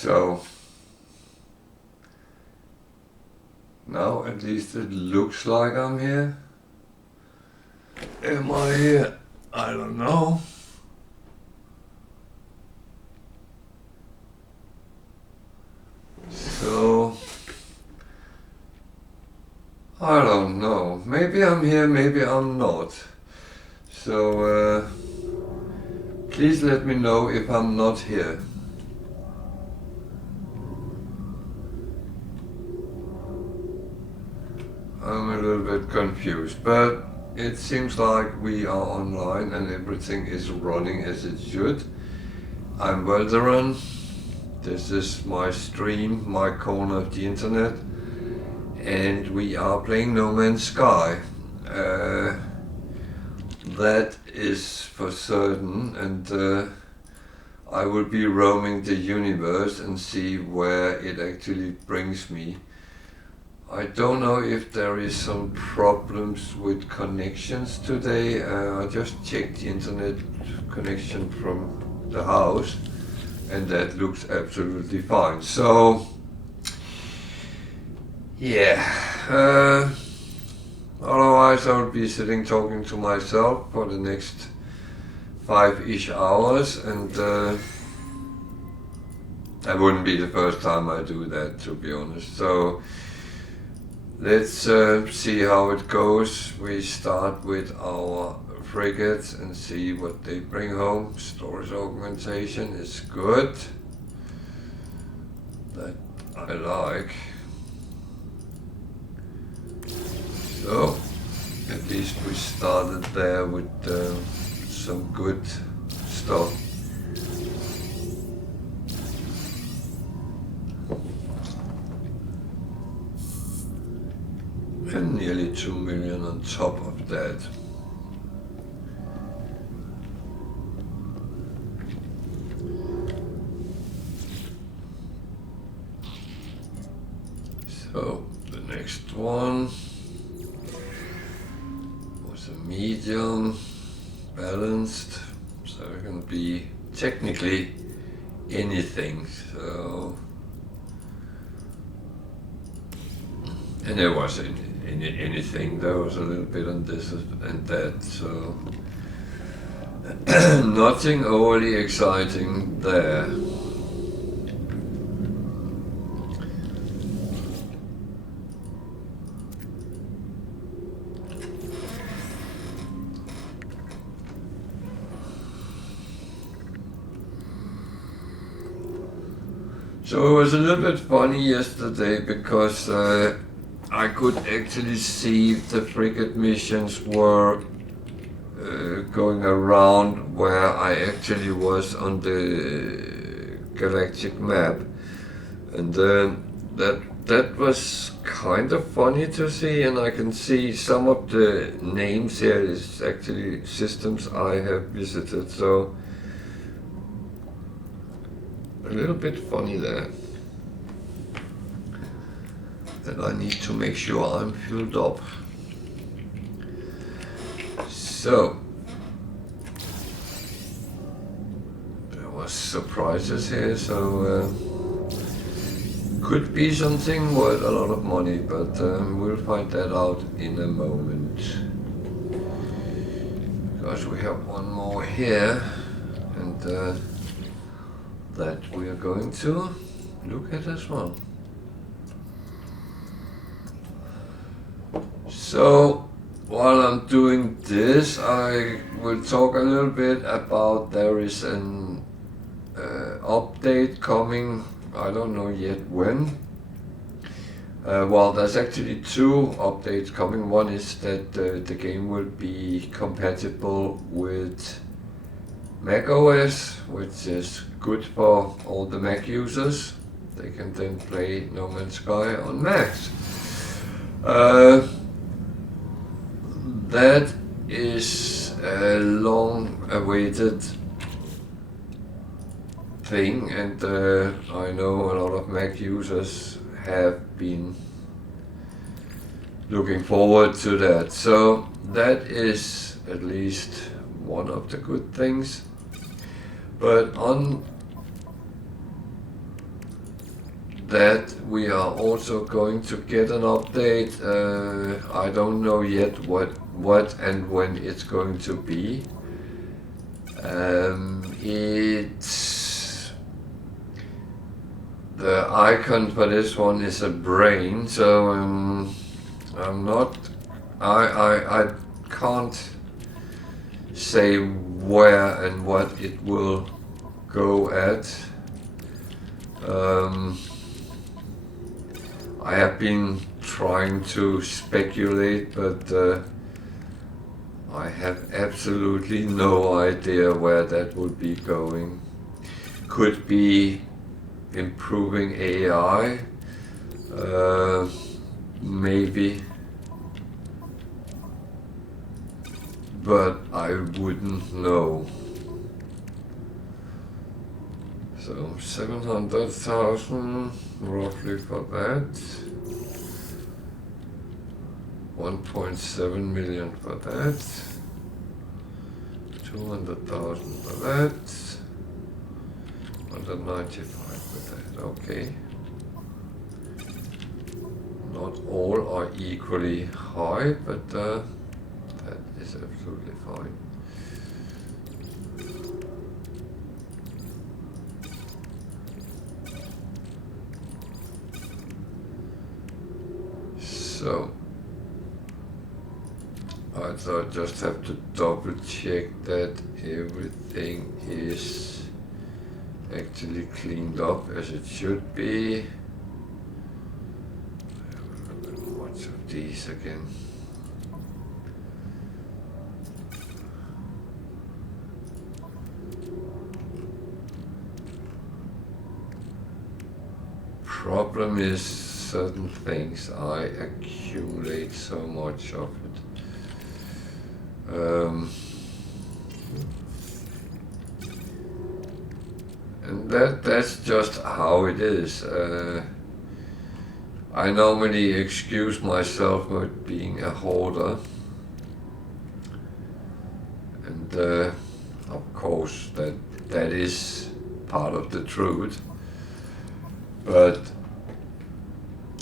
So now at least it looks like I'm here. Am I here? I don't know. So I don't know. Maybe I'm here, maybe I'm not. So please let me know if I'm not here. I'm a little bit confused, but it seems like we are online and everything is running as it should. I'm Valderan. This is my stream, my corner of the internet, and we are playing No Man's Sky. That is for certain, and I will be roaming the universe and see where it actually brings me. I don't know if there is some problems with connections today. I just checked the internet connection from the house and that looks absolutely fine. So yeah, otherwise I'll be sitting talking to myself for the next 5-ish hours, and that wouldn't be the first time I do that, to be honest. So let's see how it goes. We start with our frigates and see what they bring home. Storage augmentation is good. That I like. So at least we started there with some good stuff. And nearly 2 million on top of that. So the next one was a medium, balanced, so it can be technically anything. So, and there was anything. There was a little bit on this and that, so nothing overly exciting there. So it was a little bit funny yesterday because I could actually see the frigate missions were going around where I actually was on the galactic map, and that was kind of funny to see, and I can see some of the names here is actually systems I have visited, so a little bit funny there. And I need to make sure I'm filled up. So there was surprises here, so could be something worth a lot of money, but we'll find that out in a moment. Because we have one more here, and that we are going to look at as well. So while I'm doing this, I will talk a little bit about there is an update coming. I don't know yet when. Well, there's actually 2 updates coming. One is that the game will be compatible with Mac OS, which is good for all the Mac users. They can then play No Man's Sky on Macs. That is a long-awaited thing, and I know a lot of Mac users have been looking forward to that. So that is at least one of the good things. But on that we are also going to get an update. I don't know yet what and when it's going to be. It's the icon for this one is a brain, so I'm not. I can't say where and what it will go at. I have been trying to speculate, but I have absolutely no idea where that would be going. Could be improving AI, maybe, but I wouldn't know. So 700,000 roughly for that, 1.7 million for that, 200,000 for that, 195 for that. Okay. Not all are equally high, but that is absolutely fine. So I just have to double check that everything is actually cleaned up as it should be. What's of these again? Problem is, certain things I accumulate so much of it. And that's just how it is. I normally excuse myself with being a hoarder, and of course that is part of the truth, but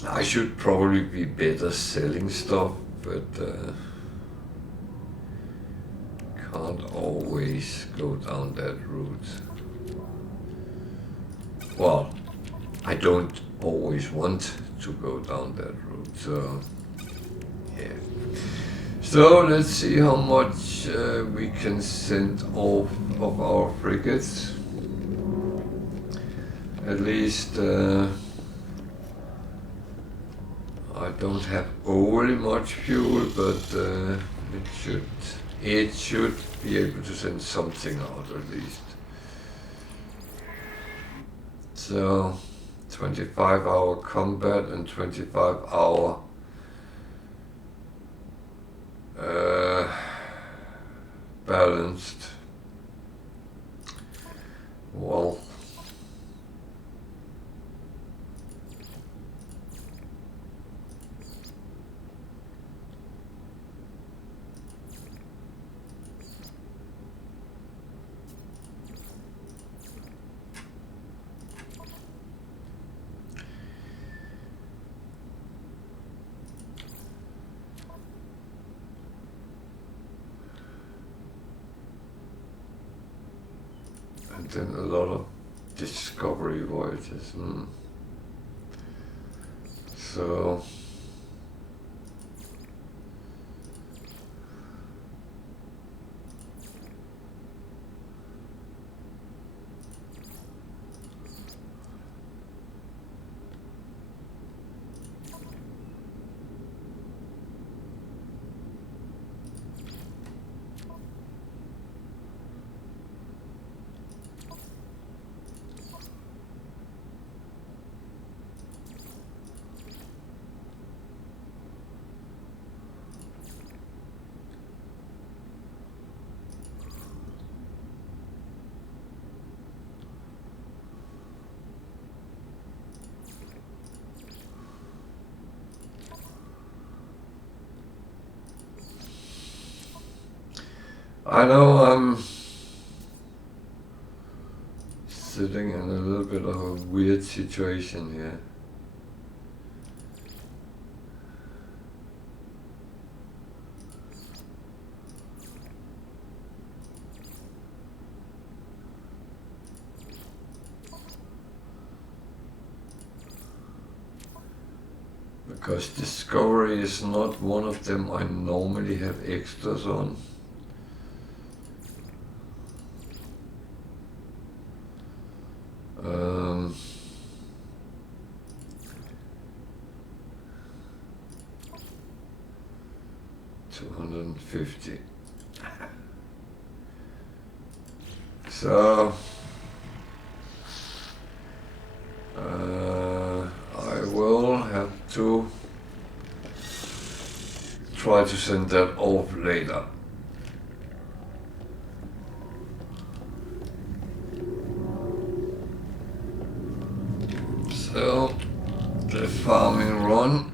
I should probably be better selling stuff, but can't always go down that route. Well, I don't always want to go down that route, so yeah. So let's see how much we can send off of our frigates. At least I don't have overly much fuel, but it should be able to send something out at least. So 25-hour combat and 25-hour balanced. Well, and then a lot of discovery voyages. So I know I'm sitting in a little bit of a weird situation here. because Discovery is not one of them I normally have extras on. Um, $250. So I will have to try to send that off later. So the farming run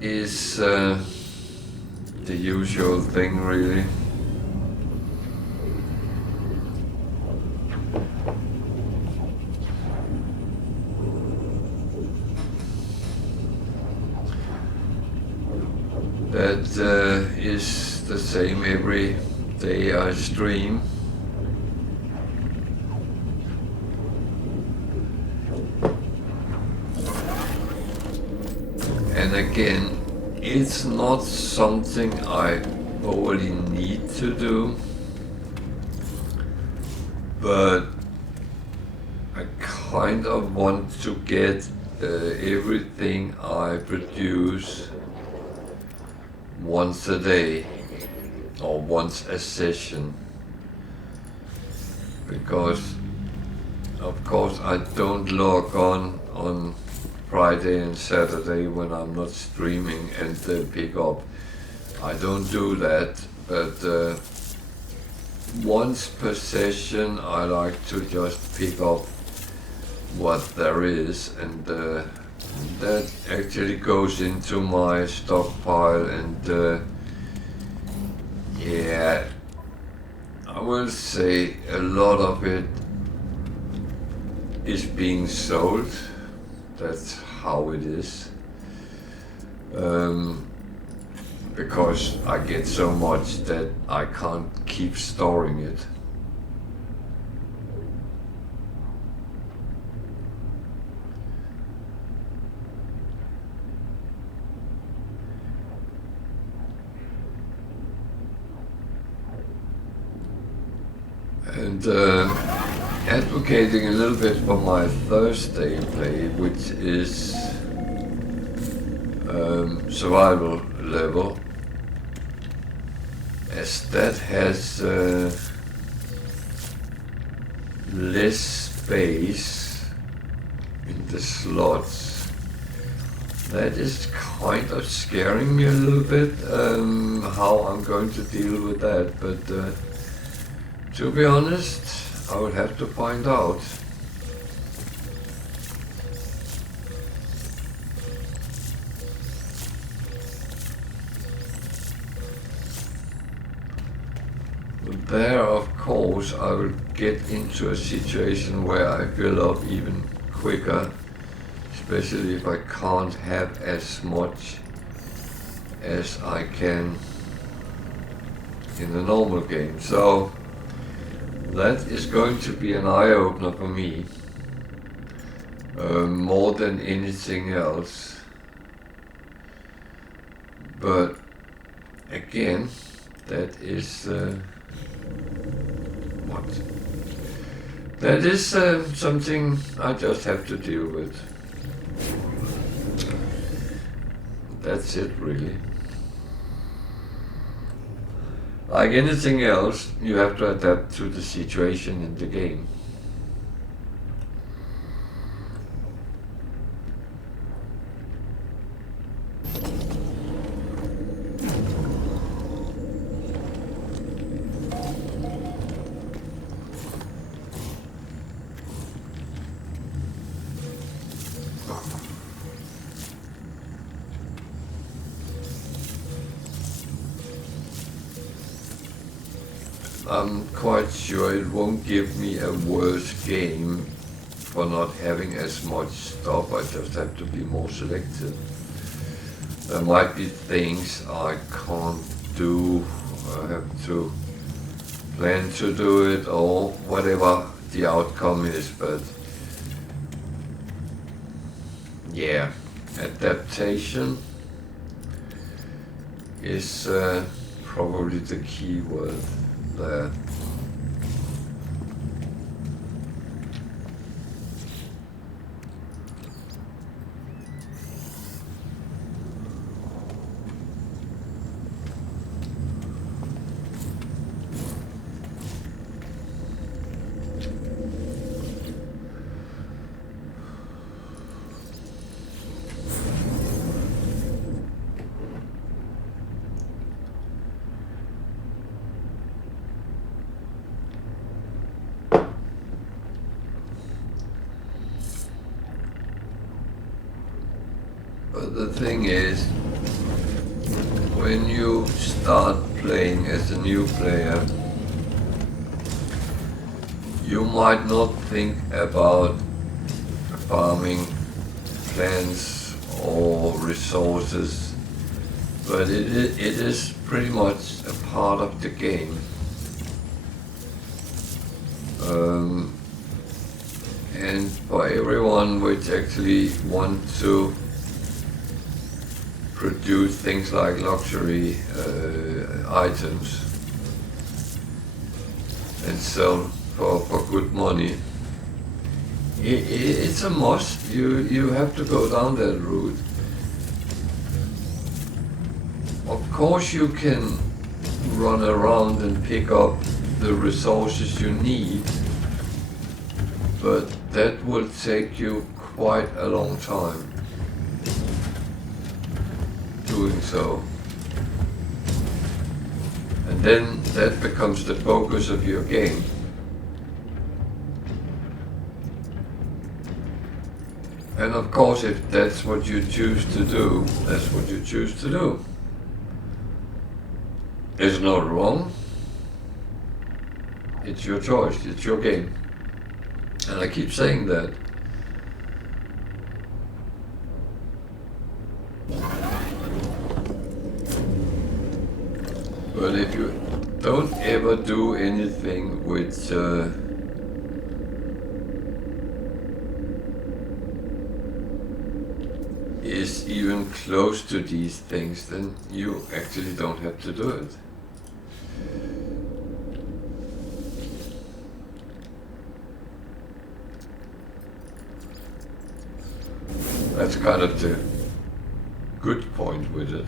is the usual thing, really. That is the same every day I stream. And again, it's not something I overly need to do, but I kind of want to get everything I produce once a day or once a session, because of course I don't log on Friday and Saturday when I'm not streaming and pick up. I don't do that, but once per session I like to just pick up what there is, and that actually goes into my stockpile, and yeah, I will say a lot of it is being sold. That's how it is. Because I get so much that I can't keep storing it. And advocating a little bit for my Thursday play, which is survival level, as that has less space in the slots. That is kind of scaring me a little bit, how I'm going to deal with that, but to be honest, I would have to find out. There, of course, I will get into a situation where I fill up even quicker, especially if I can't have as much as I can in the normal game. So that is going to be an eye-opener for me, more than anything else. But again, that is that is something I just have to deal with. That's it, really. Like anything else, you have to adapt to the situation in the game. I'm quite sure it won't give me a worse game for not having as much stuff. I just have to be more selective. There might be things I can't do, I have to plan to do it, or whatever the outcome is, but yeah, adaptation is probably the key word there. But the thing is, when you start playing as a new player, you might not think about farming plants or resources, but it is pretty much a part of the game. And for everyone which actually want to produce things like luxury items and sell for good money, it's a must. You have to go down that route. Of course you can run around and pick up the resources you need, but that will take you quite a long time doing so. And then that becomes the focus of your game. And of course, if that's what you choose to do, that's what you choose to do. It's not wrong. It's your choice, it's your game. And I keep saying that. But if you don't ever do anything which is even close to these things, then you actually don't have to do it. That's kind of the good point with it.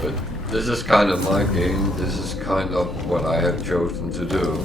But this is kind of my game, this is kind of what I have chosen to do.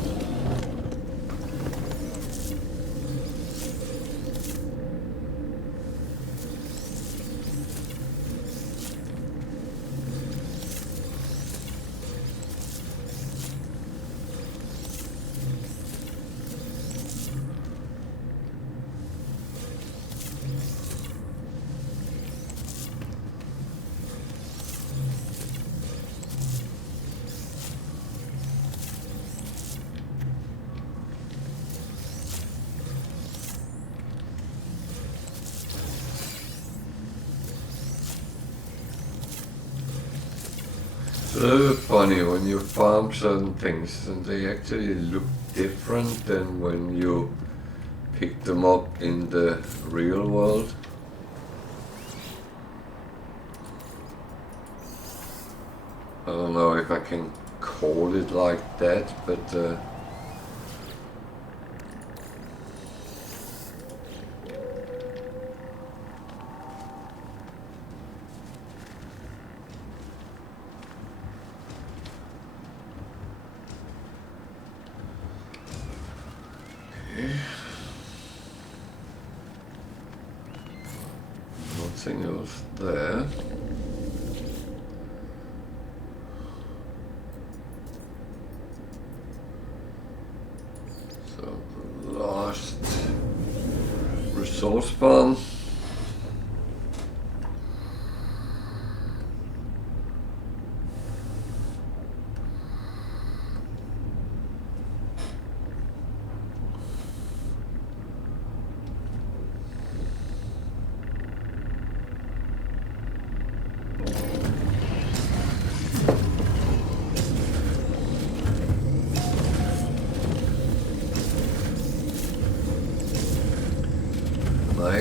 It's a little bit funny when you farm certain things and they actually look different than when you pick them up in the real world. I don't know if I can call it like that, but nothing else there. So the last resource farm.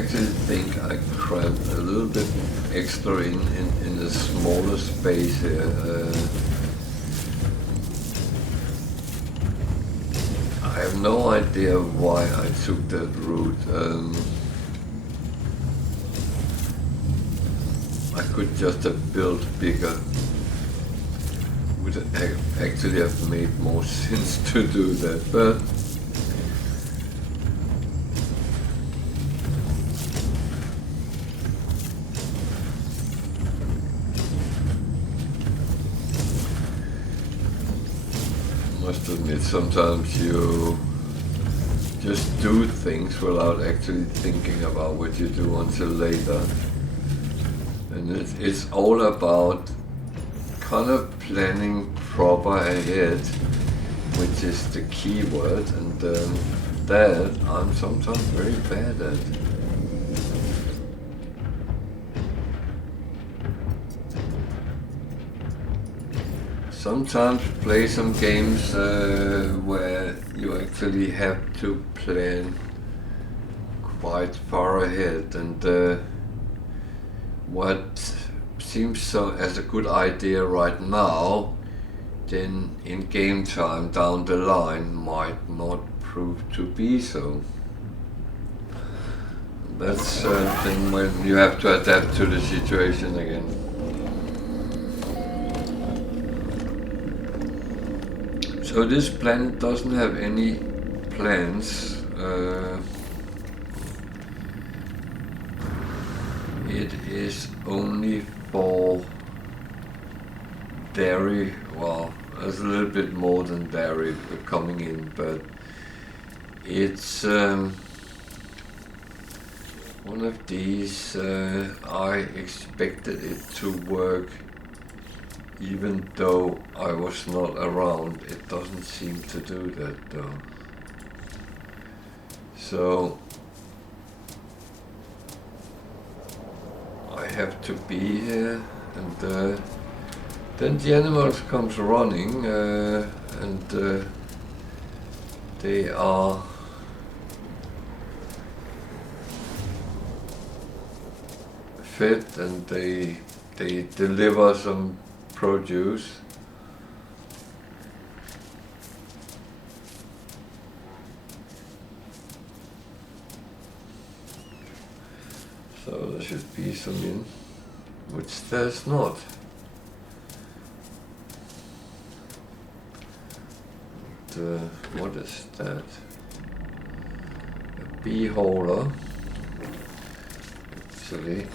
actually think I crammed a little bit extra in the smaller space here. I have no idea why I took that route. I could just have built bigger. Would actually have made more sense to do that, but I must admit sometimes you just do things without actually thinking about what you do until later. And it's all about kind of planning proper ahead, which is the key word, and that I'm sometimes very bad at. Sometimes play some games where you actually have to plan quite far ahead, and what seems so as a good idea right now, then in game time down the line might not prove to be so. That's a thing when you have to adapt to the situation again. So this planet doesn't have any plants. It is only for dairy. Well, there's a little bit more than dairy coming in, but it's one of these. I expected it to work even though I was not around. It doesn't seem to do that though. So I have to be here, and then the animals comes running, and they are fed, and they deliver some produce. So there should be some in, which there's not. And, what is that? A bee hauler. Actually,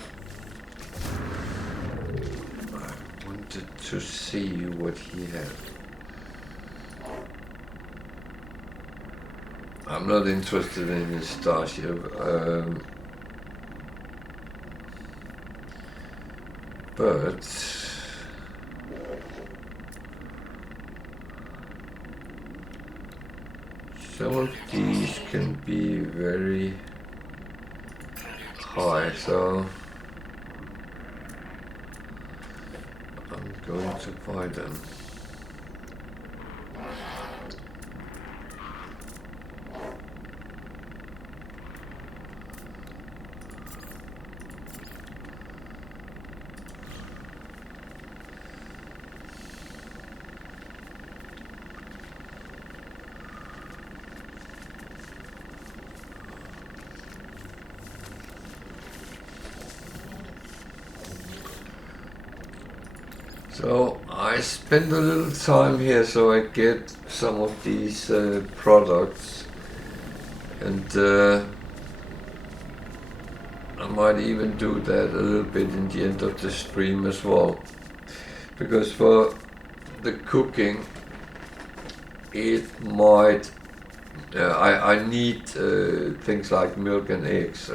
I wanted to see what he had. I'm not interested in his starship. But some of these can be very high, so I'm going to buy them. So I spend a little time here so I get some of these products, and I might even do that a little bit in the end of the stream as well, because for the cooking it might I need things like milk and eggs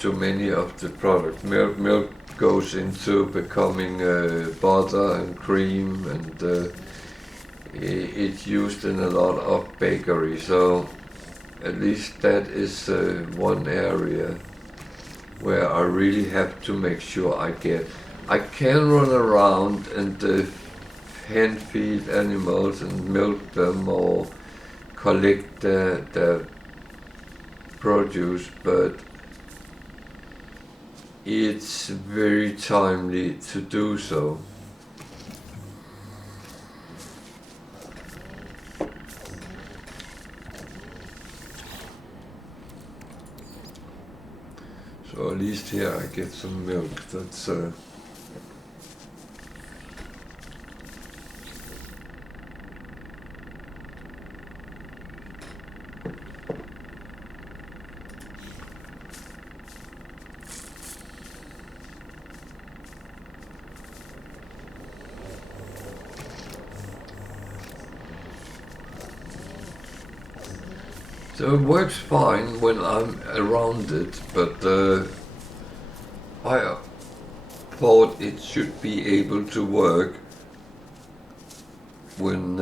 to many of the products. Milk goes into becoming butter and cream, and it's used in a lot of bakery. So at least that is one area where I really have to make sure I get. I can run around and hand feed animals and milk them, or collect the produce, but it's very timely to do so. So at least here I get some milk. That's so it works fine when I'm around it, but I thought it should be able to work when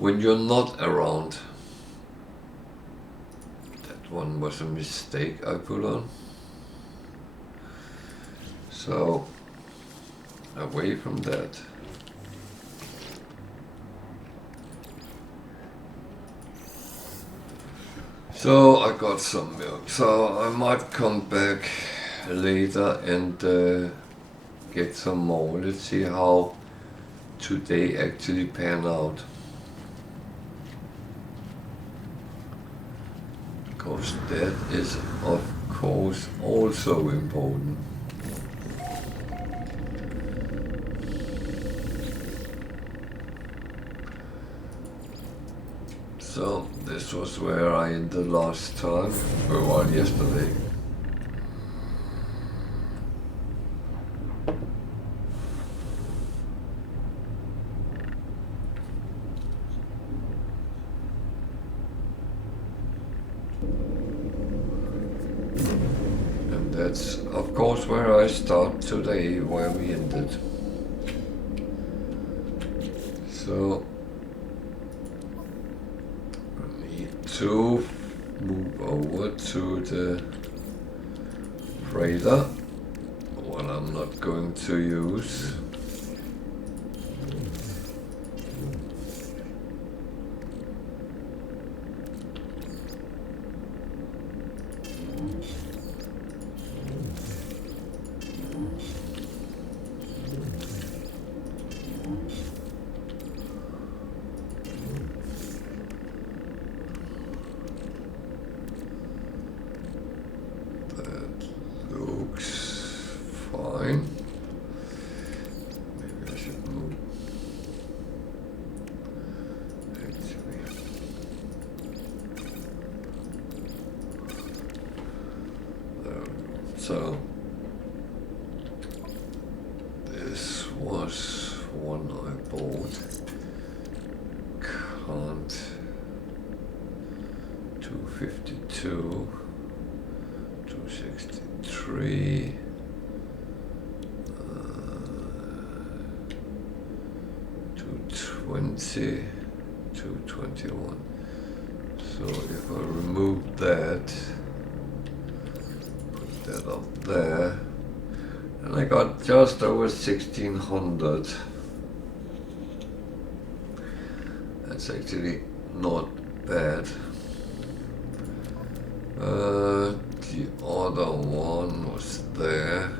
you're not around. That one was a mistake I put on. So away from that. So I got some milk, so I might come back later and get some more. Let's see how today actually pan out. Because that is of course also important. So this was where I ended last time, well, yesterday. And that's of course where I start today, where we ended. So to move over to the freighter, what I'm not going to use. So this was one I bought. Can't 252, 263. 220, 221. So if I remove that, put that up there, and I got just over 1600. That's actually not bad. The other one was there.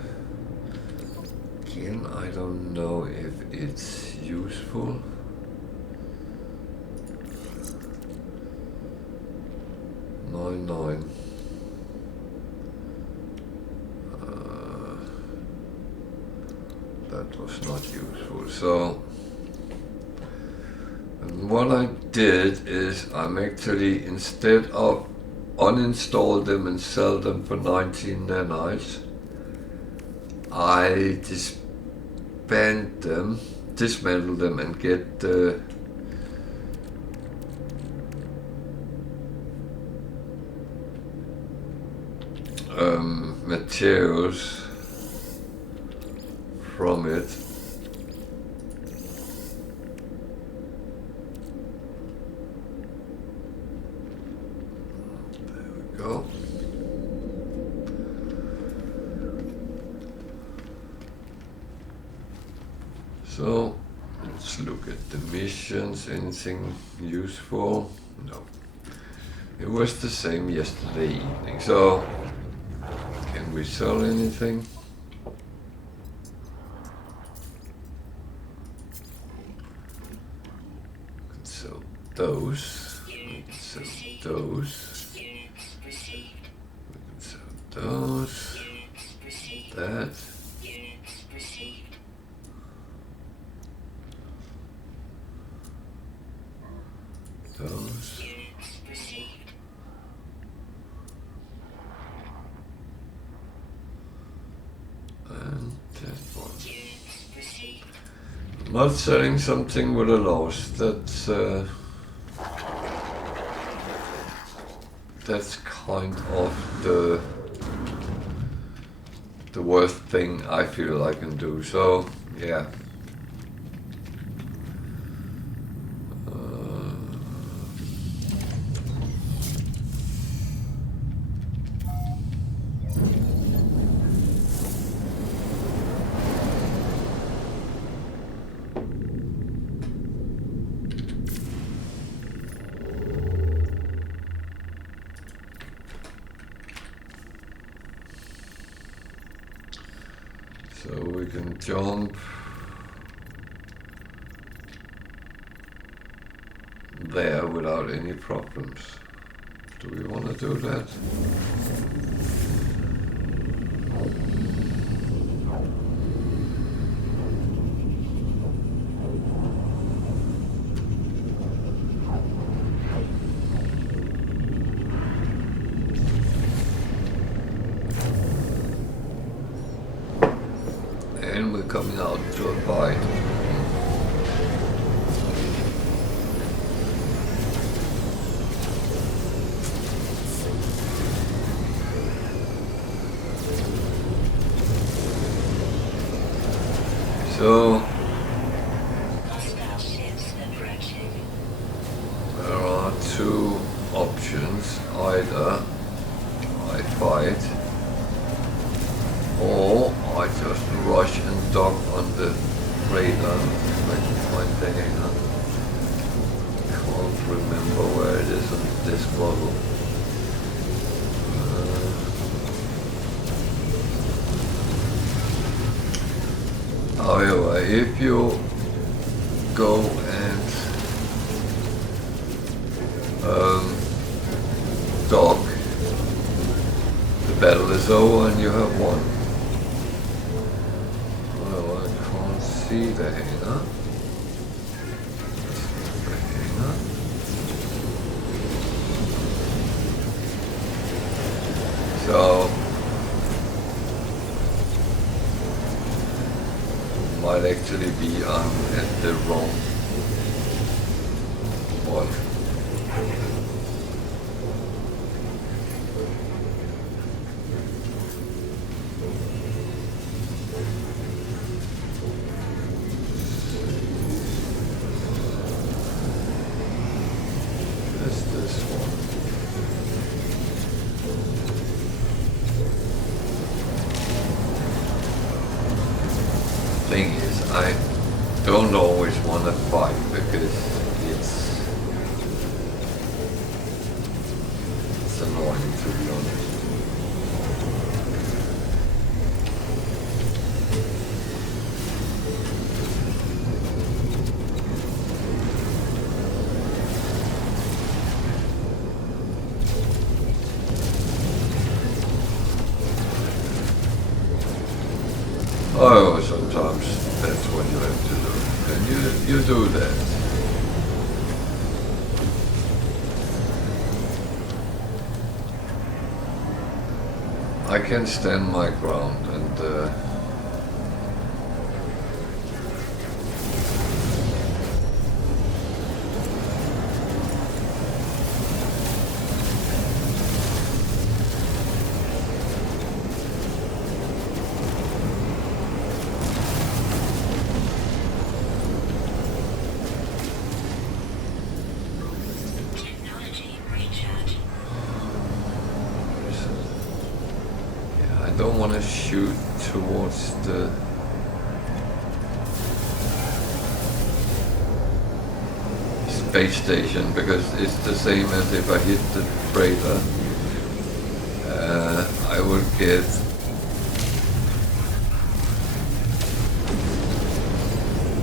Again, I don't know if it's useful. Nine. That was not useful. So, and what I did is I'm actually, instead of uninstall them and sell them for 19 nanites, I dismantle them and get the materials from it. There we go. So let's look at the missions. Anything useful? No. It was the same yesterday evening, so can we sell anything? Could sell those. We could sell those. We could sell those. That. Those. And that one. Not selling something with a loss. That's kind of the worst thing I feel I can do. So yeah. So we can jump there without any problems. Do we want to do that? And we're coming out to a bite. So there are two options. Either I fight or I just rush and dock on the radar. If I can find the hangar. Can't remember where it is on this model. However, if you go and dock, the battle is over and you have won. Well, I can't see the hangar. The hangar. So might actually be at the wrong one. Is this one? Thing is, I don't always want to fight because it's annoying, to be honest. Oh, sometimes that's what you have to do. And you do that. I can stand my ground and I don't want to shoot towards the base station, because it's the same as if I hit the freighter. I would get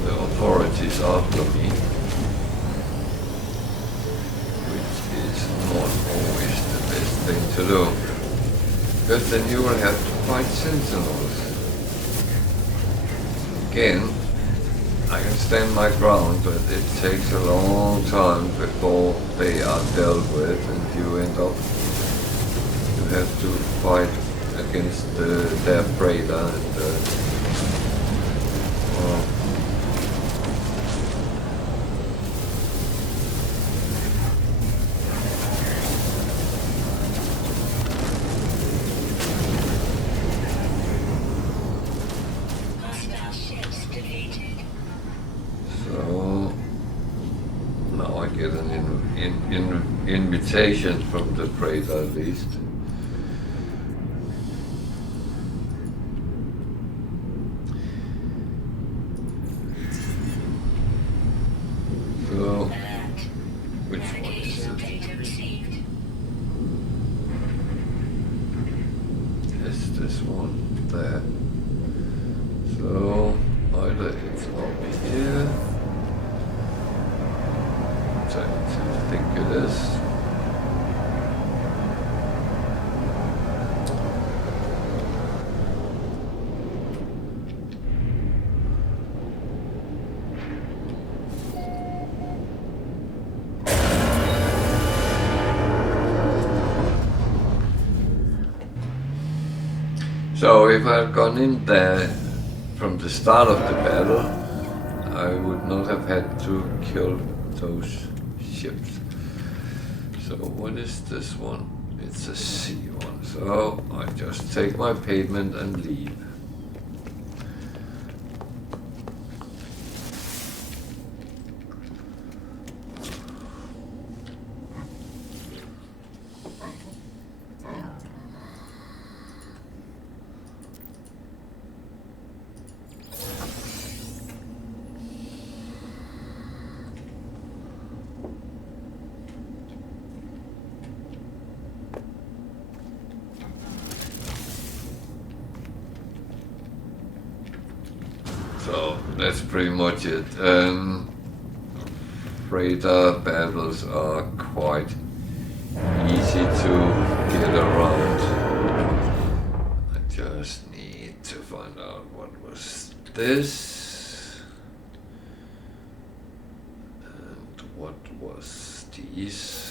the authorities after me, which is not always the best thing to do, because then you will have to fight sentinels. Again, I can stand my ground, but it takes a long time before they are dealt with, and you end up, you have to fight against their freighter and well, so now I get an invitation from the freighter at least. So if I had gone in there from the start of the battle, I would not have had to kill those ships. So what is this one? It's a C one. So I just take my payment and leave. So that's pretty much it. Freighter battles are quite easy to get around. I just need to find out what was this and what was these.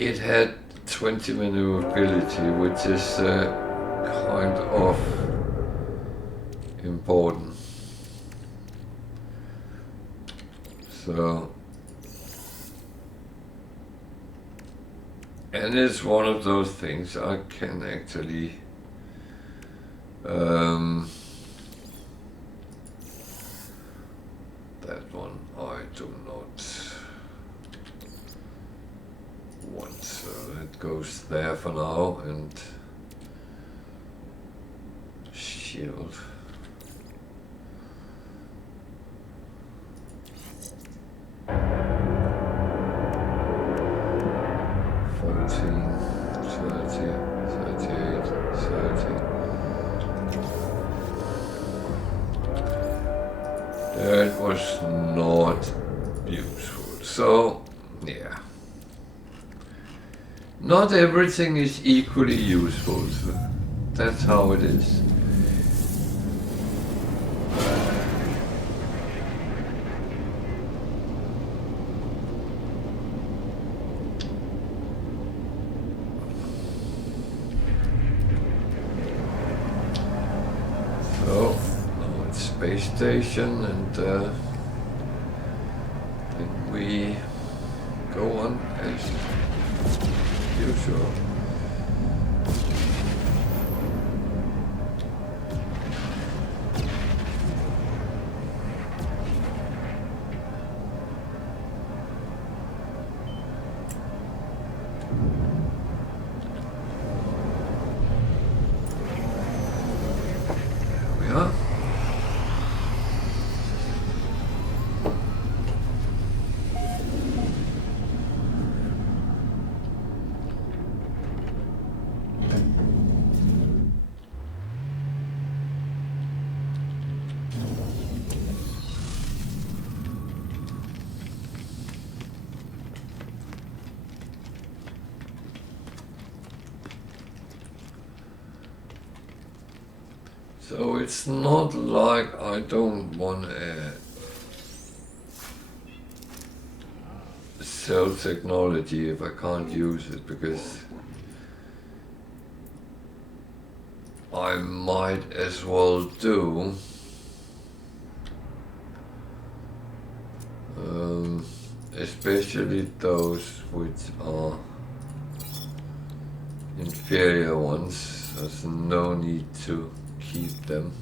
It had 20 maneuverability, which is kind of important. So, and it's one of those things I can actually that one I do not want, so it goes there for now, and shield. That was not useful. So, yeah. Not everything is equally useful. So that's how it is. So, now it's space station, and then we go on as usual. Yeah. So it's not like I don't want to sell technology if I can't use it, because I might as well do. Especially those which are inferior ones. There's no need to keep them.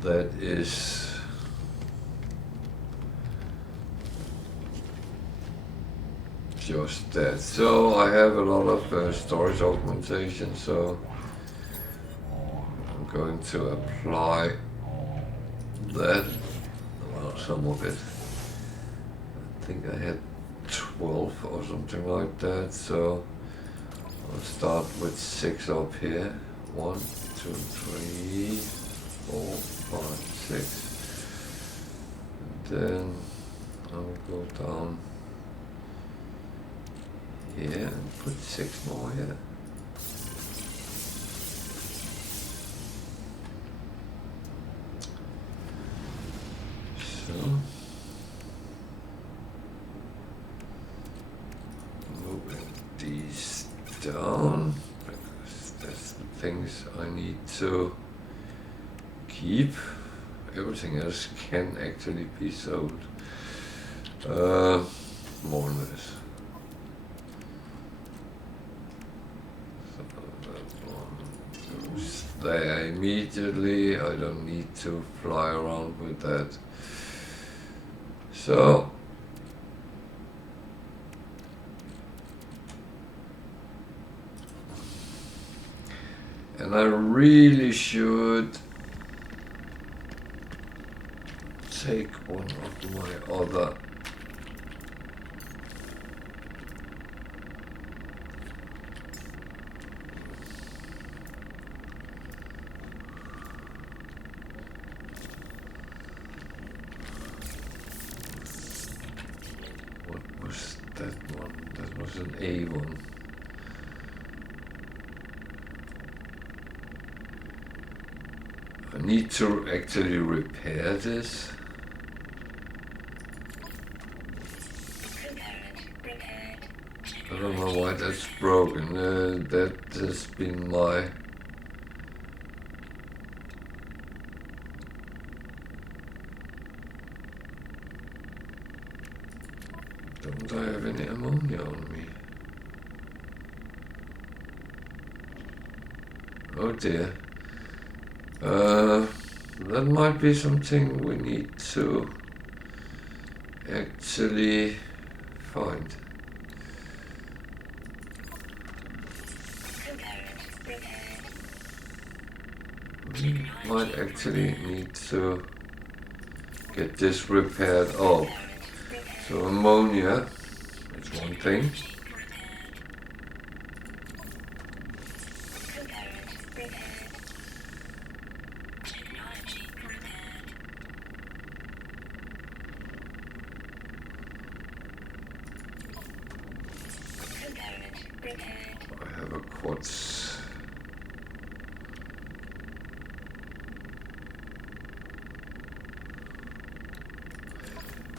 That is just that. So I have a lot of storage augmentation, so I'm going to apply that. Well, some of it. I think I had 12 or something like that, so I'll start with 6 up here. 1, 2, 3, 4, 5, 6. And then I'll go down here and put 6 more here. So moving these down, because that's the things I need to keep. Everything else can actually be sold, more or less. So that one goes there immediately. I don't need to fly around with that. So and I really should take one of my other that one? That was an A one. I need to actually repair this. I don't know why that's broken. That has been my... Don't I have any ammonia on me? Oh dear. That might be something we need to actually find. We might actually need to get this repaired up. So ammonia is one thing. I have a quartz.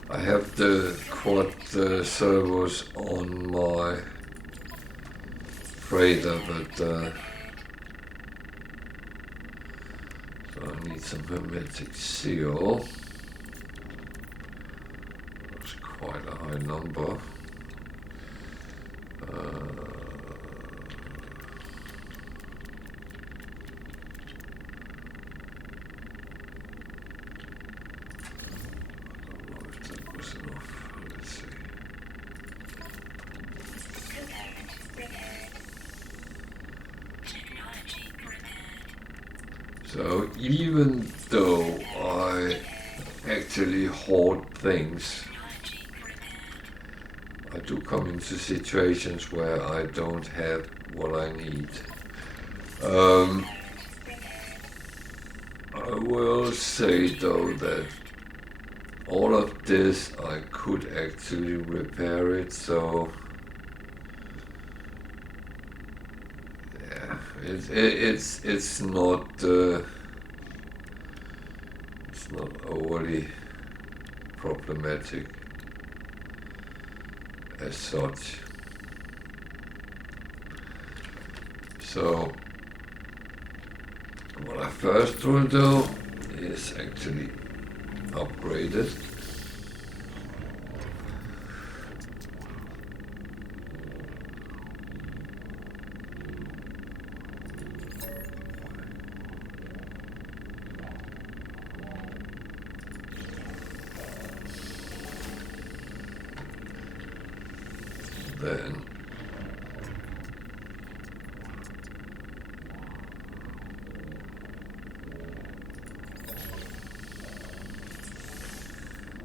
I have the quad servos on my freighter, but so I need some hermetic seal. That's quite a high number. So even though I actually hoard things, I do come into situations where I don't have what I need. I will say though that all of this I could actually repair it, so yeah, it's not overly problematic as such. So what I first will do is actually upgrade it. Then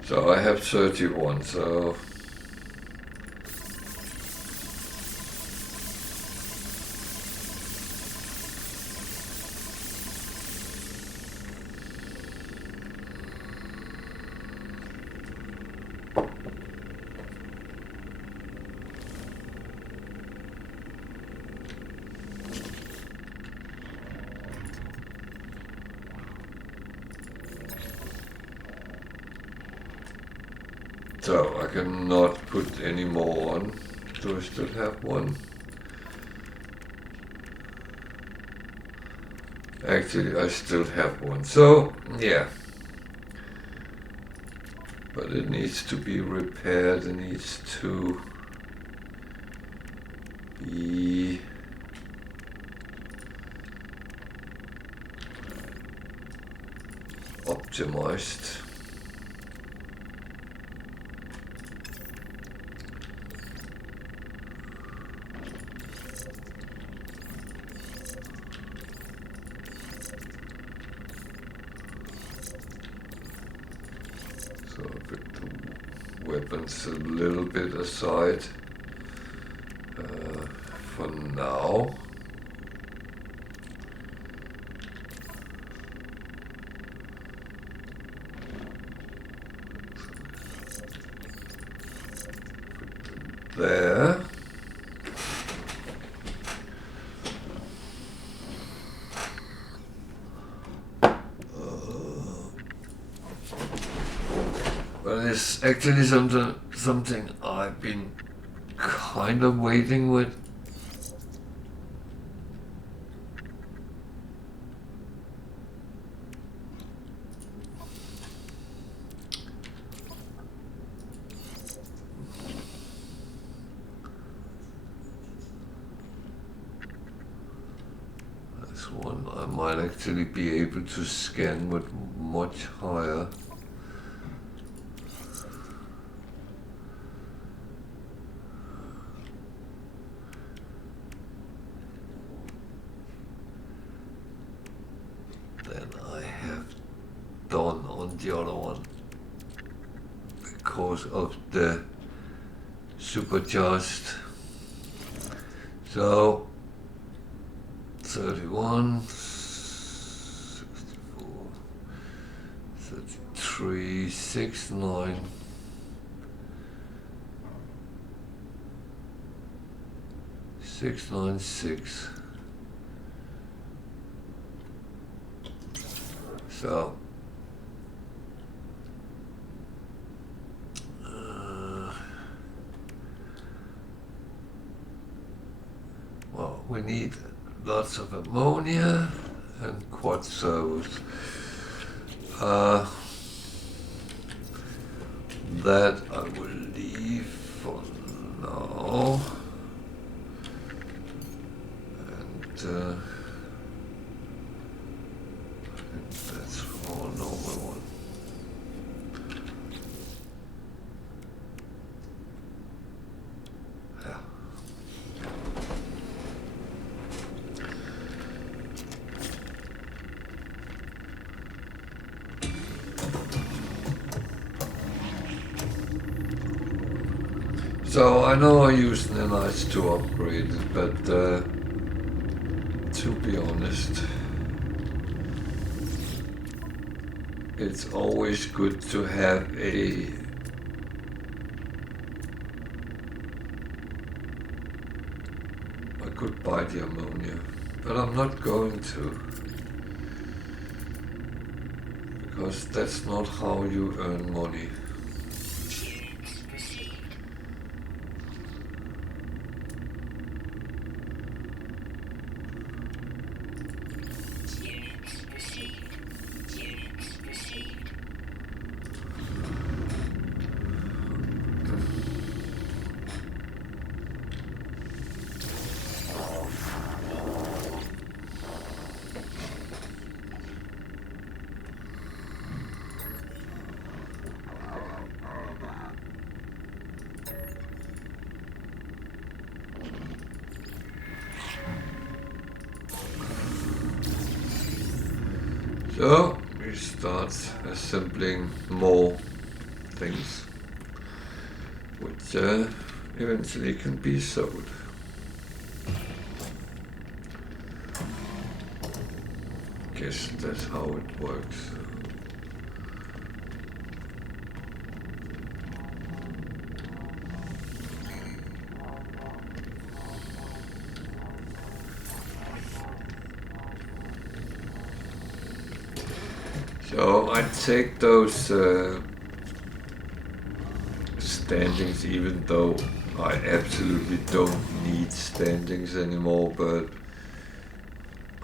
so I have 31, so I cannot put any more on. Do I still have one? Actually, I still have one. So, yeah. But it needs to be repaired. It needs to be optimized. So I put the weapons a little bit aside for now. There. Well, it's actually something I've been kind of waiting with. That's one I might actually be able to scan with much higher. Done on the other one because of the supercharged. So 31, 64, 33, 69, 7, 696. So well, we need lots of ammonia and quad servos. That I will leave for now. And that's all normal one. Yeah. So I know I used nanites to upgrade it, but to be honest, it's always good to have I could buy the ammonia, but I'm not going to, because that's not how you earn money. So we start assembling more things, which eventually can be sold. Guess that's how it works. So I take those standings, even though I absolutely don't need standings anymore, but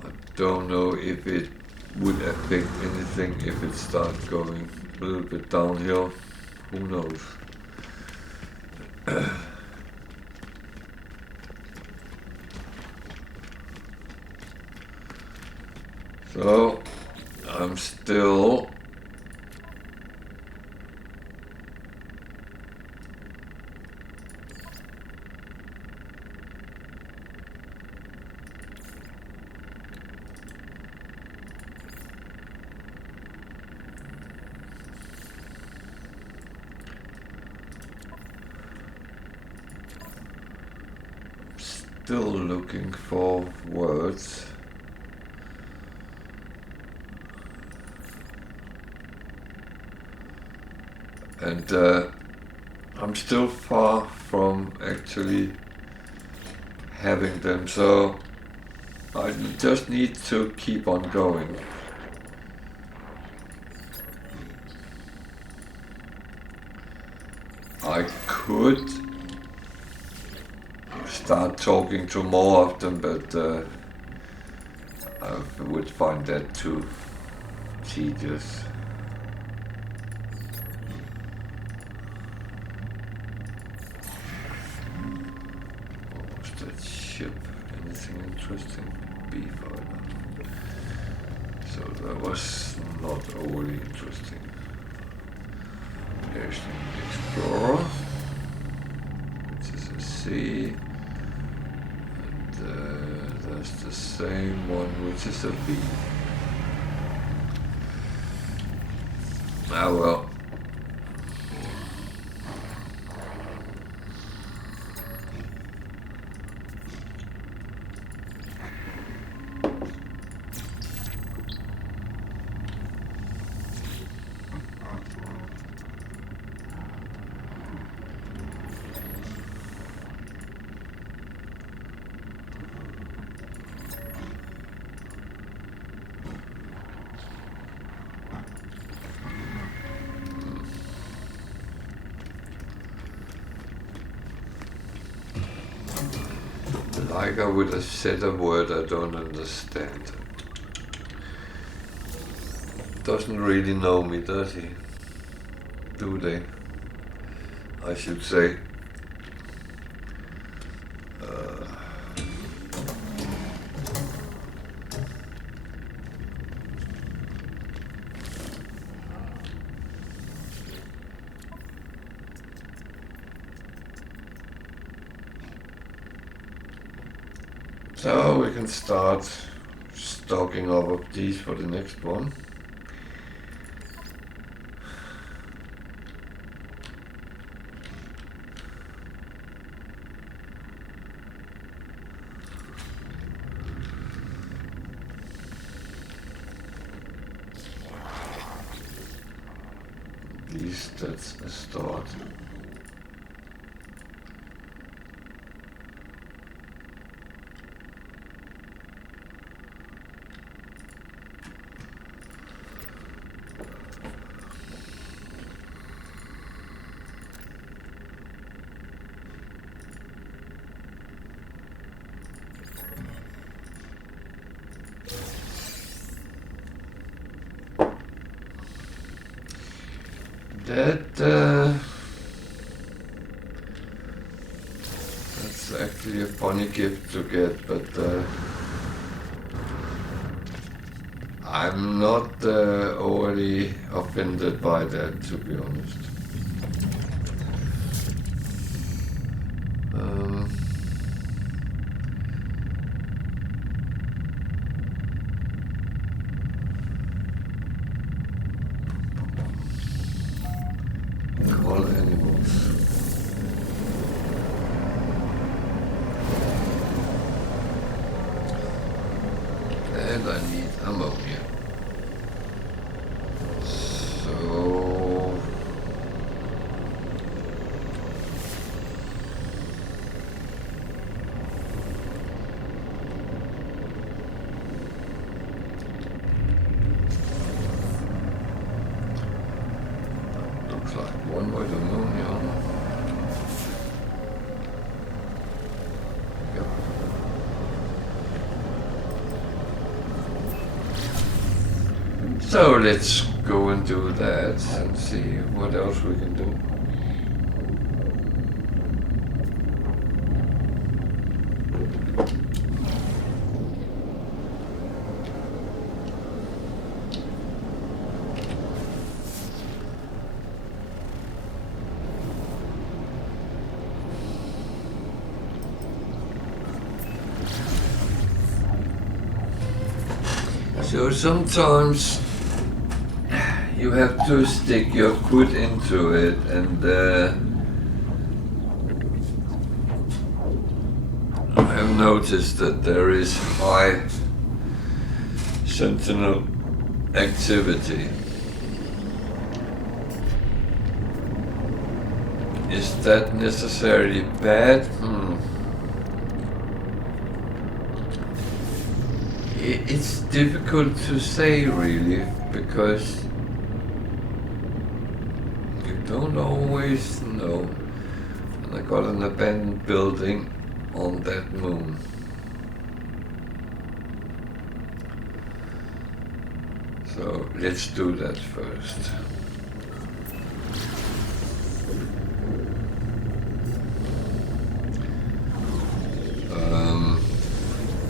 I don't know if it would affect anything if it starts going a little bit downhill. Who knows? So I'm still looking for words. And I'm still far from actually having them, so I just need to keep on going. I could start talking to more of them, but I would find that too tedious. What was that ship? Anything interesting? Beef Island. So that was not overly interesting. There's the Explorer, which is a C. There's the same one, which is a B. Ah well. tiger with a set of word I don't understand. Doesn't really know me, does he? Do they? I should say. So we can start stocking up of these for the next one. That's a start. That's actually a funny gift to get, but I'm not overly offended by that, to be honest. Call animals. And I need ammonia. So looks like one with ammonia on. So let's go and do that and see what else we can do. So sometimes you have to stick your foot into it, and I have noticed that there is high sentinel activity. Is that necessarily bad? It's difficult to say, really, because you don't always know. And I got an abandoned building on that moon. So let's do that first.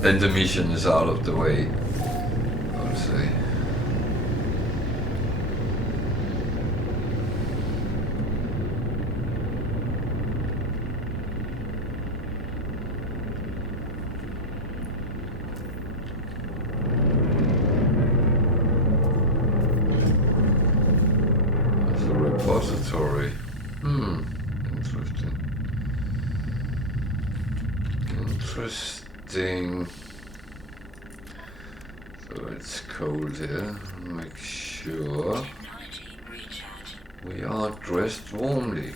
Then the mission is out of the way, I would say. There's a repository. Interesting. So it's cold here. Make sure we are dressed warmly.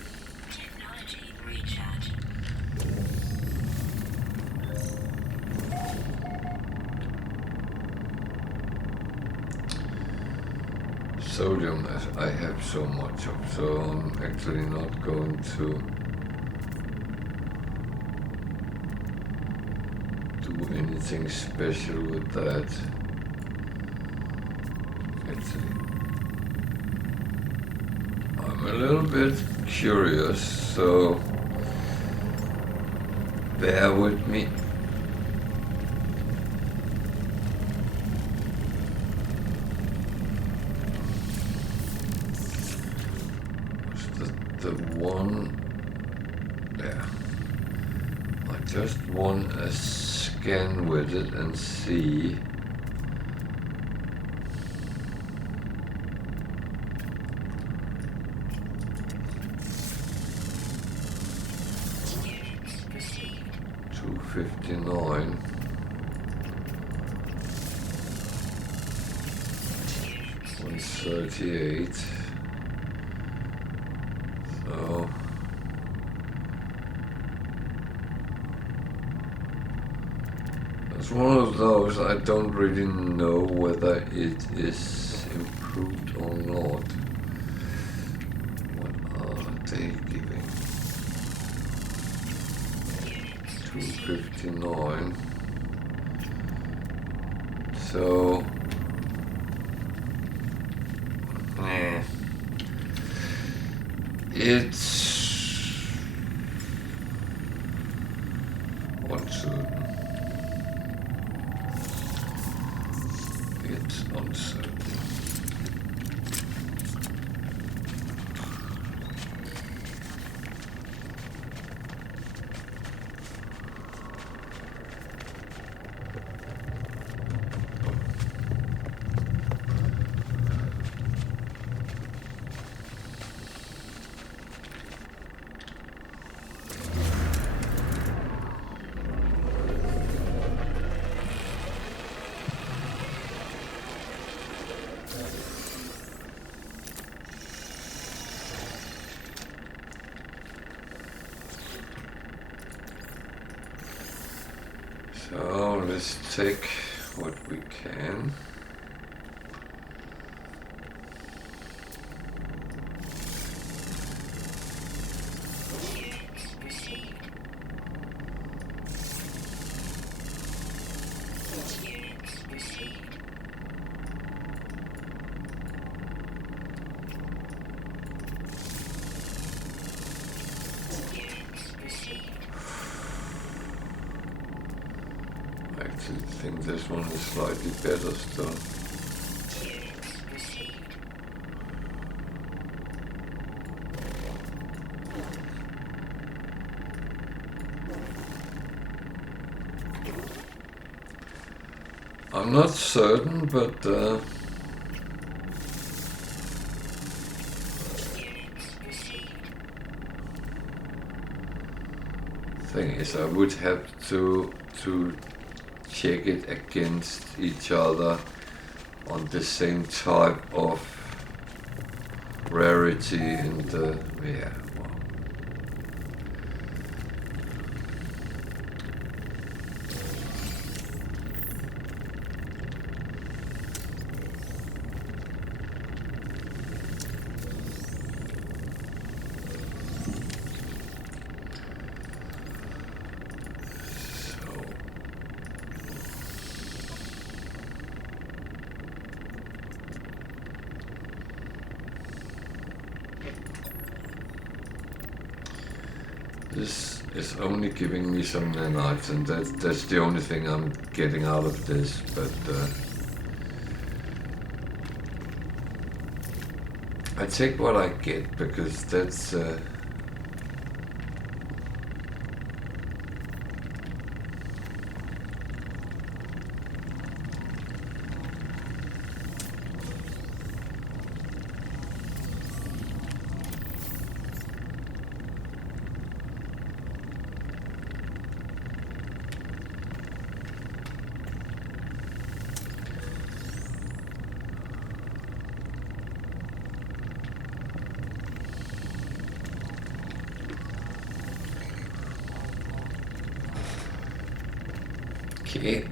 Sodium I have so much of, so I'm actually not going to do anything special with that. Actually, I'm a little bit curious, so bear with me. The one, yeah, I just want to scan with it and see. $259. $138. So it's one of those I don't really know whether it is improved or not. What are they giving? 259. So it's uncertain. It's uncertain. So let's take what we can. I think this one is slightly better still. I'm not certain, but thing is I would have to check it against each other on the same type of rarity and yeah. This is only giving me some nanites, and that's the only thing I'm getting out of this, but I take what I get, because that's okay.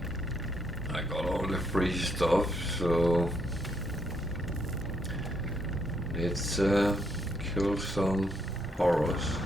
I got all the free stuff, so let's kill some horrors.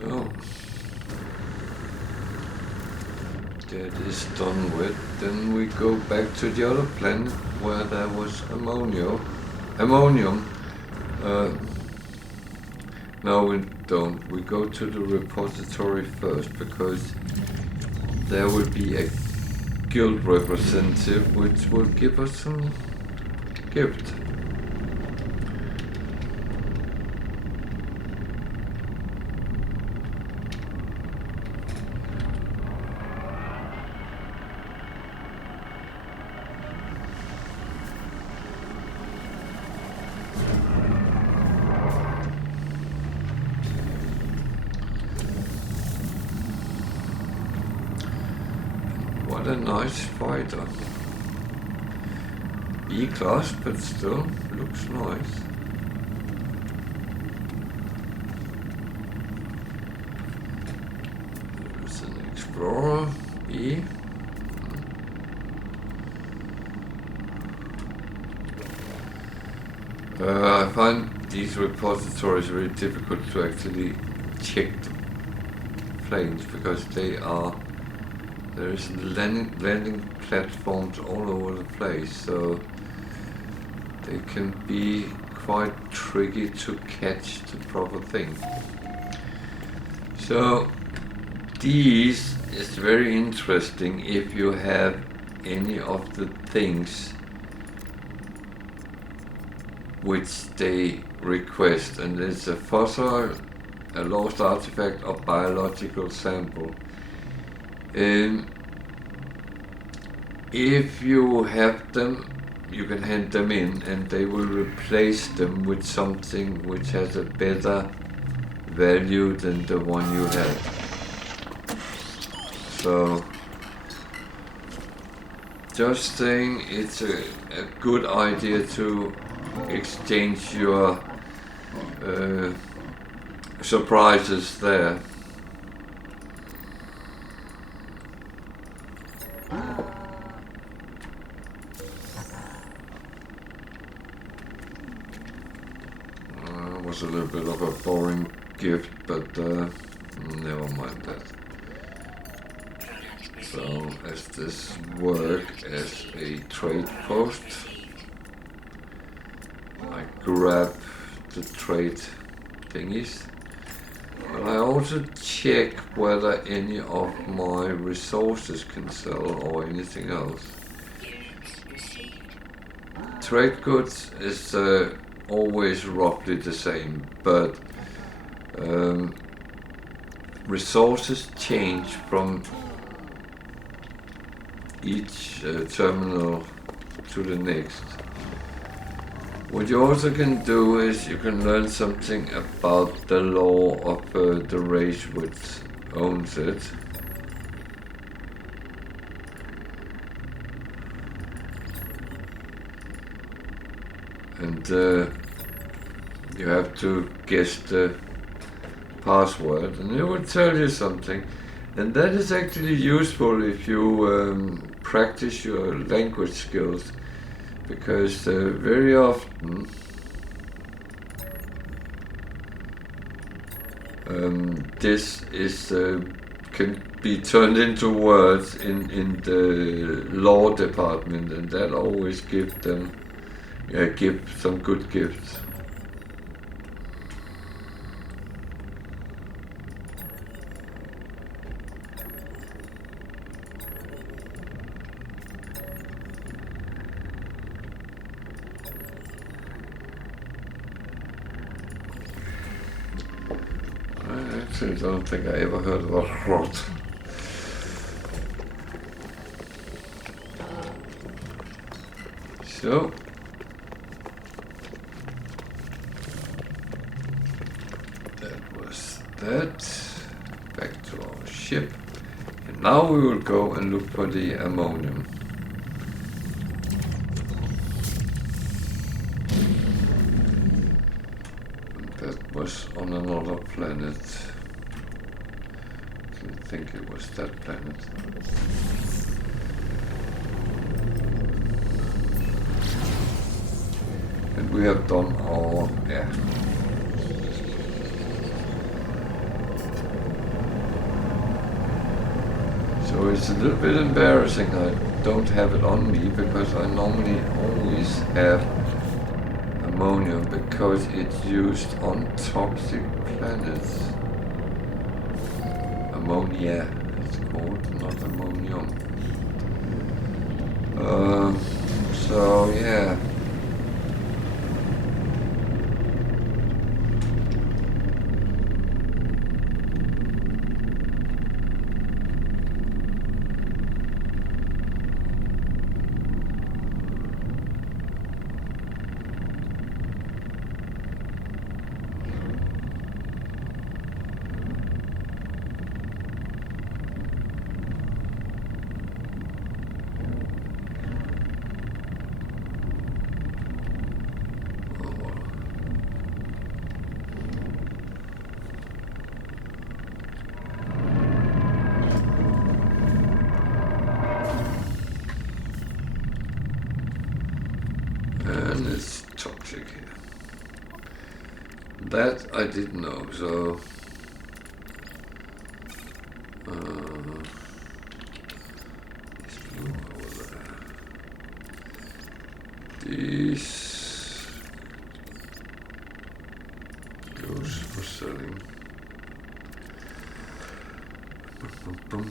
So that is done with. Then we go back to the other planet where there was ammonium. No, we don't. We go to the repository first because there will be a guild representative which will give us some gift. What a nice fighter. E-class, but still looks nice. There's an explorer, E. I find these repositories very difficult to actually check the planes because there is landing platforms all over the place, so they can be quite tricky to catch the proper thing. So these is very interesting if you have any of the things which they request, and it's a fossil, a lost artifact, or biological sample. If you have them, you can hand them in and they will replace them with something which has a better value than the one you had. So just saying, it's a good idea to exchange your surprises there. Was a little bit of a boring gift, but never mind that. So, as this work as a trade post, I grab the trade thingies, but I also check whether any of my resources can sell or anything else. Trade goods is always roughly the same, but resources change from each terminal to the next. What you also can do is you can learn something about the law of the race which owns it. And you have to guess the password, and it will tell you something. And that is actually useful if you practice your language skills, because very often this is can be turned into words in the law department, and that always give some good gifts. I don't think I ever heard of a rot. So that was that. Back to our ship. And now we will go and look for the ammonium. And that was on another planet. I think it was that planet. And we have done our, So it's a little bit embarrassing I don't have it on me, because I normally always have ammonium, because it's used on toxic planets. Ammonia it's called, not ammonium. So yeah. And it's toxic here. That I didn't know, so it's blue over there. These goes for selling. Boom, boom, boom.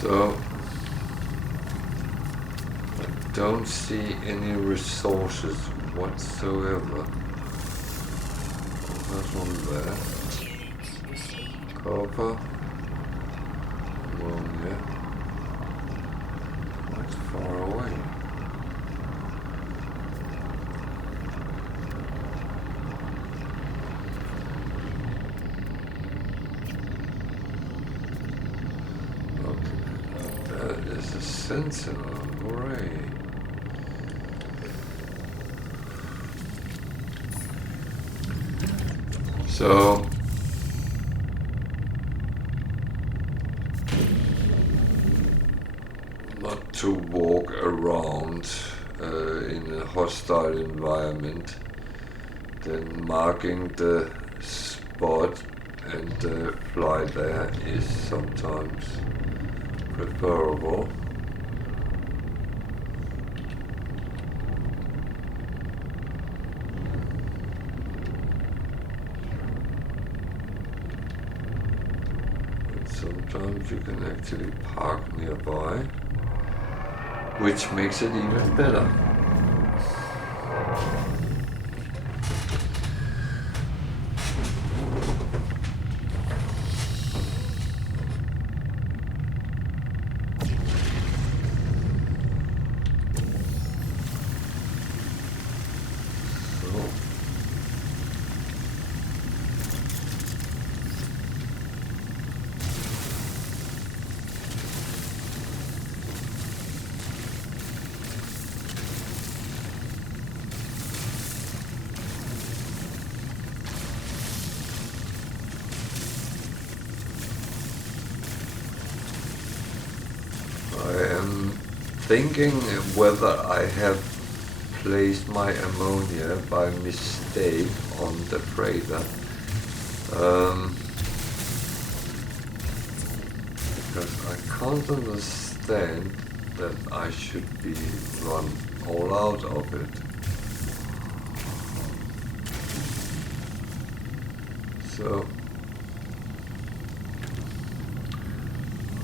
So I don't see any resources whatsoever. Oh, there's one there. Copper. Ammonia. Quite far away. There's a sentinel, hooray. So not to walk around in a hostile environment, then marking the spot and fly there is sometimes preferable. And sometimes you can actually park nearby, which makes it even better. Thinking whether I have placed my ammonia by mistake on the freighter, because I can't understand that I should be run all out of it. So,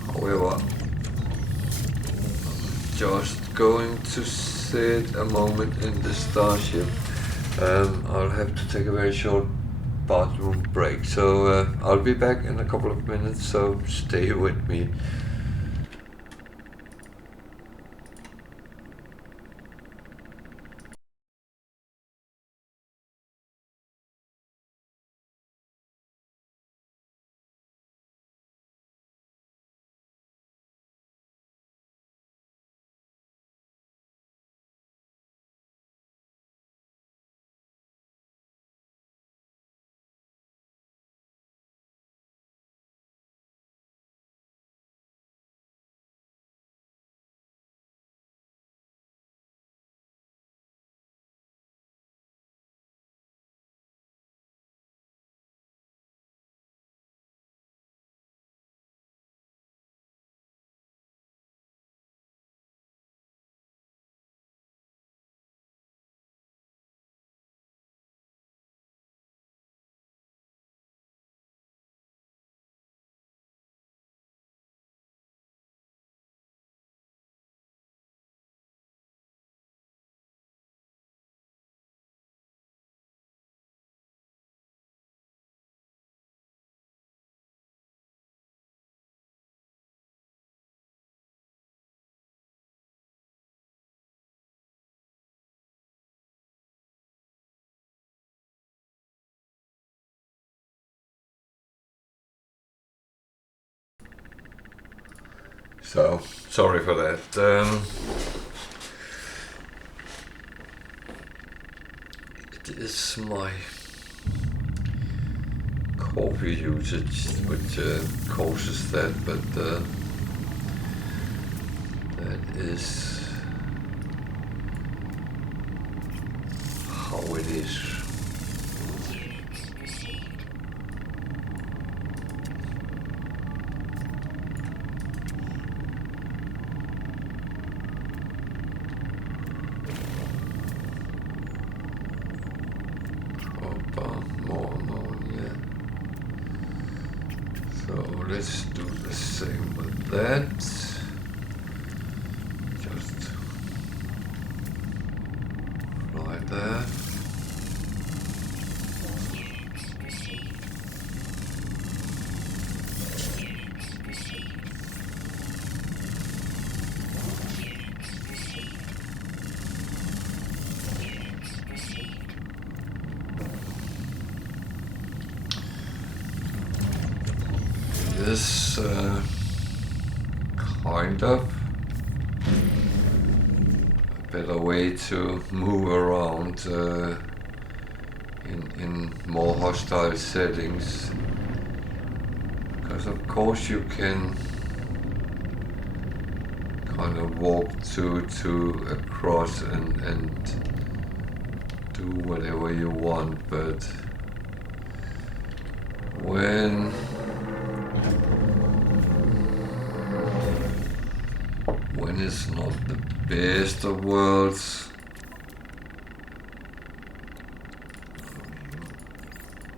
however, just going to sit a moment in the starship. I'll have to take a very short bathroom break, so I'll be back in a couple of minutes, so stay with me. So sorry for that. It is my coffee usage which causes that, but that is how it is. More ammonia. So let's do the same with that. Just fly there. This kind of a better way to move around in more hostile settings, because of course you can kind of walk to across and do whatever you want, but when it's not the best of worlds.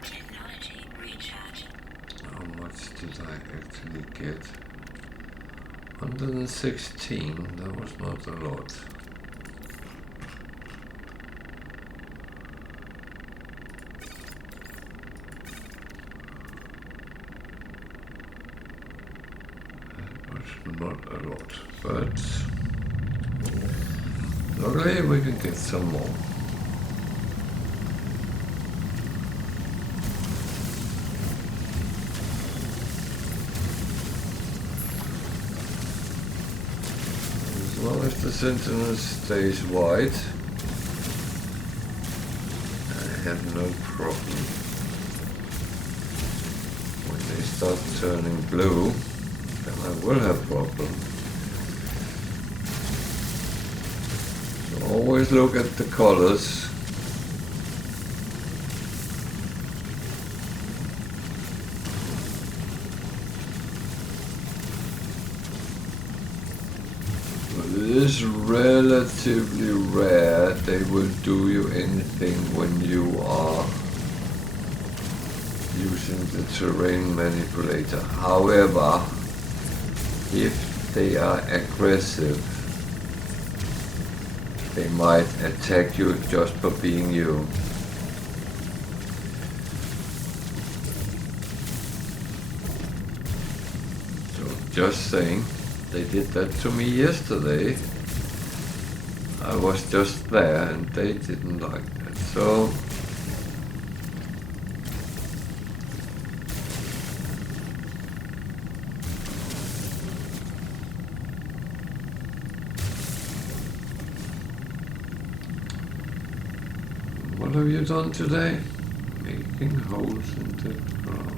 Technology recharge. How much did I actually get? 116, that was not a lot. Not a lot, but luckily we can get some more. As long as the Sentinel stays white, I have no problem. When they start turning blue, then I will have problems. So always look at the colors. But it is relatively rare they will do you anything when you are using the terrain manipulator. However, if they are aggressive, they might attack you just for being you. So just saying, they did that to me yesterday. I was just there and they didn't like that. So what have you done today? Making holes in the ground.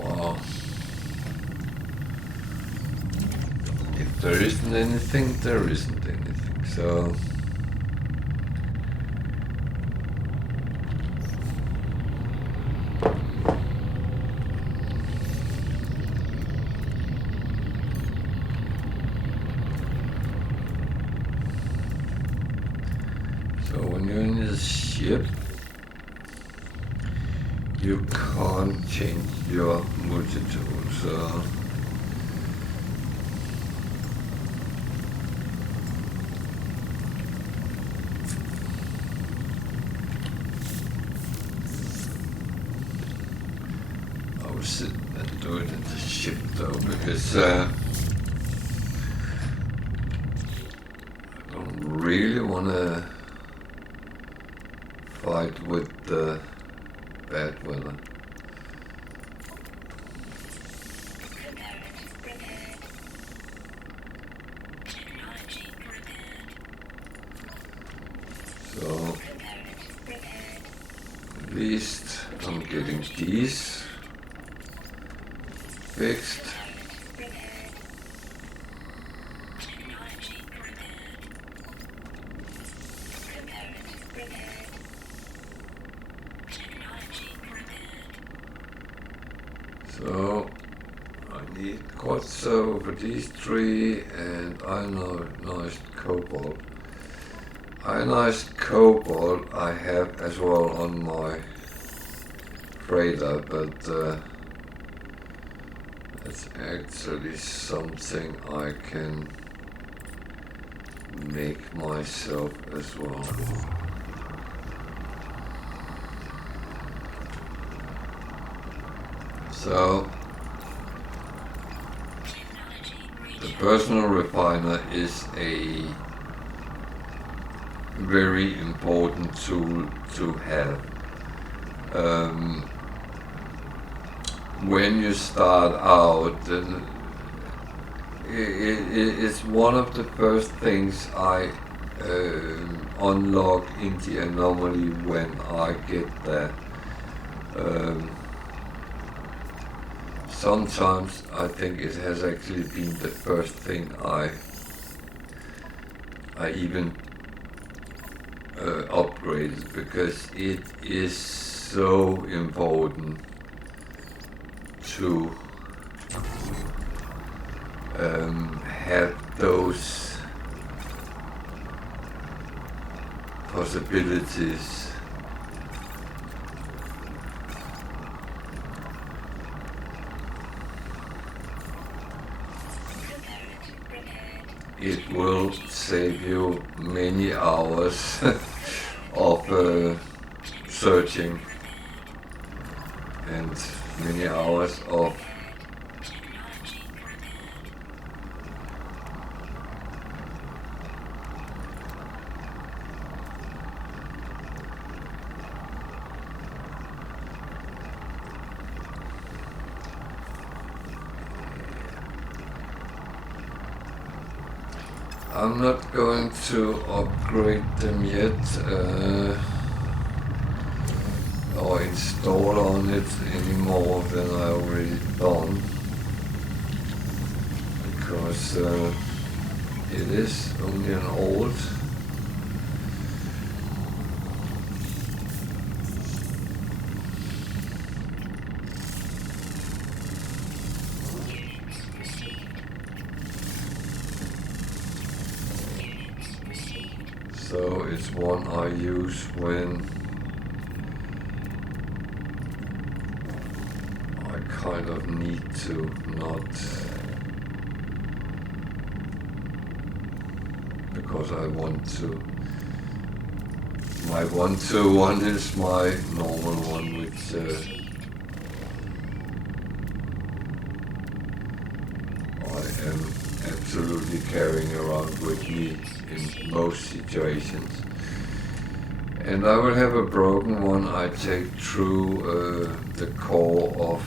Wow. If there isn't anything, there isn't anything. So So when you're in the ship, you can't change your multi-tool, so I will sit and do it in the ship though, because I don't really want to fight with the bad weather. So at least I'm getting these fixed. So I need quartz over these three and ionized cobalt. Ionized cobalt I have as well on my freighter, but it's actually something I can make myself as well. So the personal refiner is a very important tool to have. When you start out, it's one of the first things I unlock in the anomaly when I get there. Sometimes I think it has actually been the first thing I even upgraded, because it is so important to have those possibilities. It will save you many hours of searching and many hours of I'm not going to upgrade them yet or install on it any more than I already done, because it is only an old. So it's one I use when I kind of need to not, because I want to. My 1-2-1 is my normal one, which I am absolutely carrying around with me in most situations. And I will have a broken one I take through the core of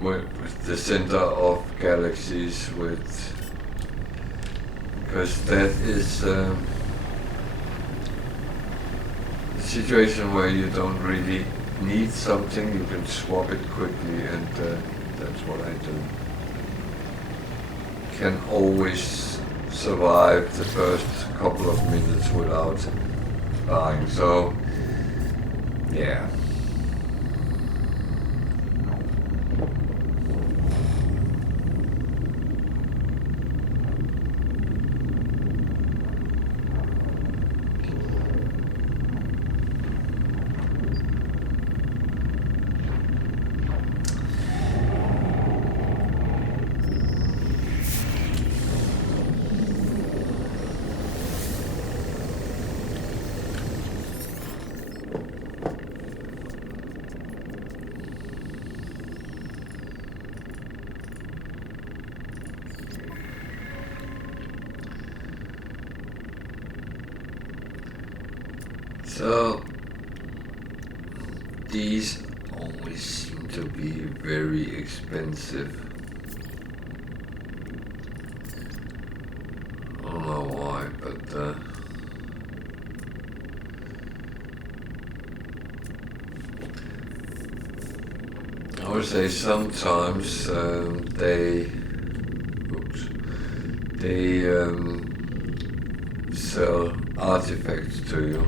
with the center of galaxies, because that is a situation where you don't really need something, you can swap it quickly, and that's what I do. Can always survive the first couple of minutes without dying, so yeah. So these always seem to be very expensive. I don't know why, but I would say sometimes they sell artifacts to you.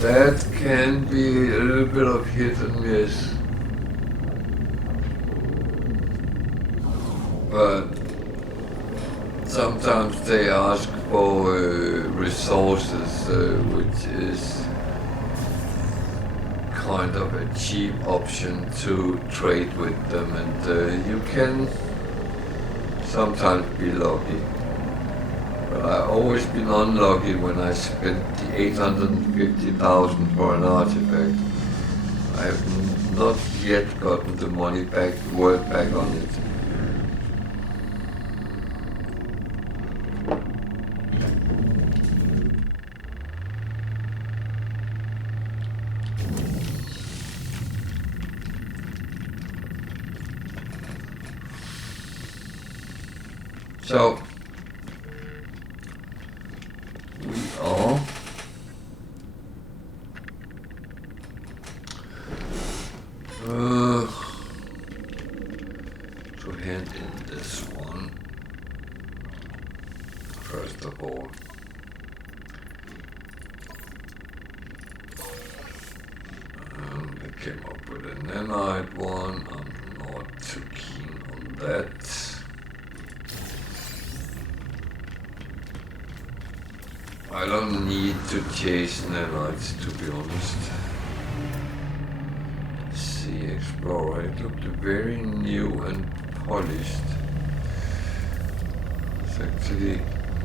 That can be a little bit of hit and miss, but sometimes they ask for resources, which is kind of a cheap option to trade with them, and you can sometimes be lucky. But I've always been unlucky when I spent the 850,000 for an artifact. I have not yet gotten the money back, word back on it. So we are to hand in this one first of all. I came up with a nanite one. I'm not too keen on that. I don't need to chase nanites, to be honest. Sea Explorer, it looked very new and polished. It's actually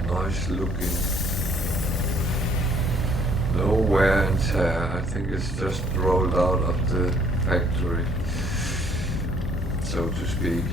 nice looking. No wear and tear, I think it's just rolled out of the factory, so to speak.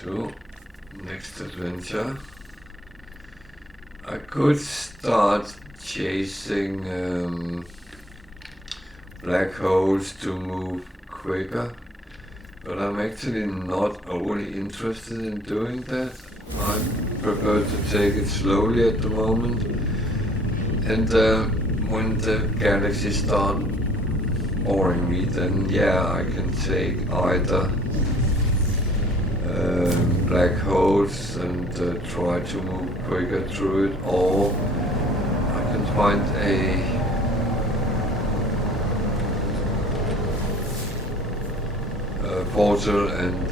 To next adventure. I could start chasing black holes to move quicker, but I'm actually not overly interested in doing that. I prefer to take it slowly at the moment, and when the galaxies start boring me, then yeah, I can take either black holes and try to move quicker through it, or I can find a portal and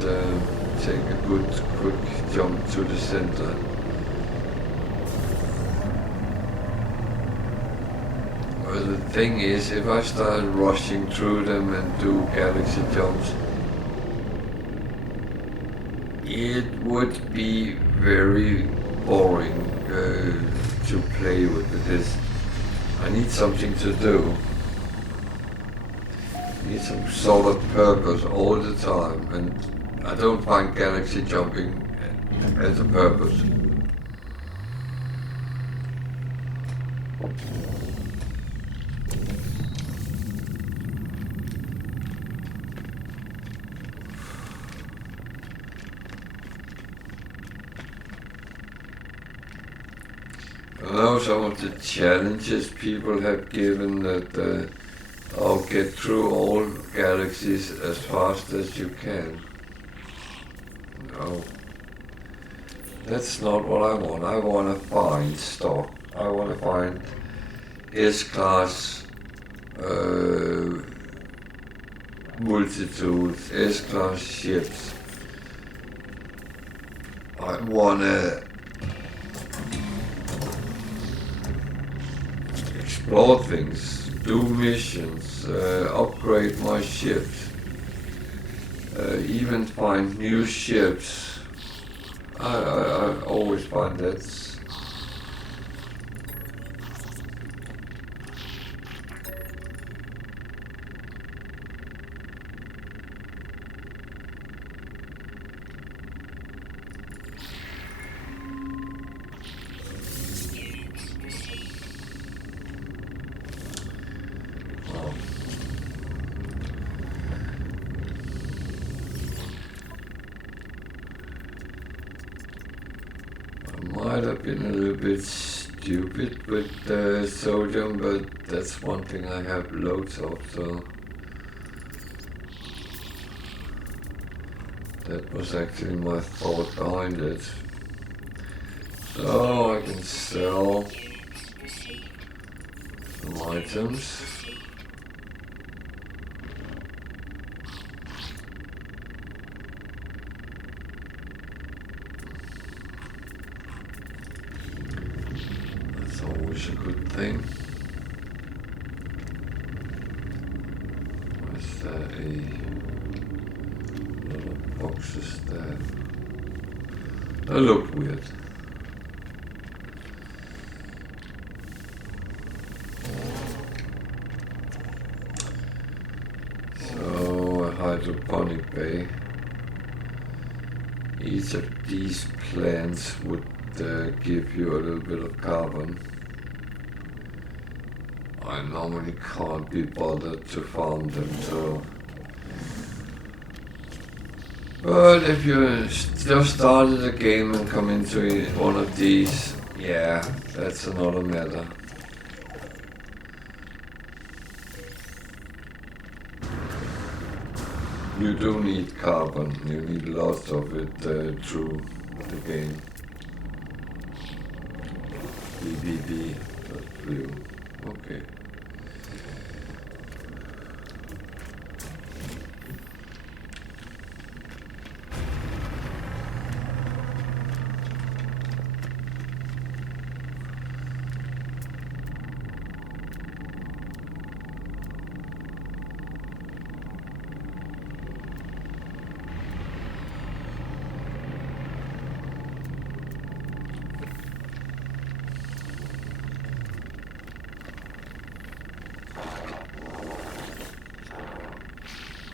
take a good quick jump to the center. Well, the thing is, if I start rushing through them and do galaxy jumps, it would be very boring to play with, because I need something to do. I need some sort of purpose all the time, and I don't find galaxy jumping as a purpose. I know some of the challenges people have given that I'll get through all galaxies as fast as you can. No, that's not what I want. I want to find stuff. I want to find S-class multitudes, S-class ships. I want to explore things do missions, upgrade my ships, even find new ships. I always find that's might have been a little bit stupid with sodium, but that's one thing I have loads of, so that was actually my thought behind it. So I can sell some items. Always a good thing. Is there a lot of boxes there? That looked weird. So a hydroponic bay. Each of these plants would give you a little bit of carbon. I normally can't be bothered to farm them, so. But if you just started a game and come into one of these, yeah, that's another matter. You do need carbon, you need lots of it through the game. BBB, that's blue. Okay.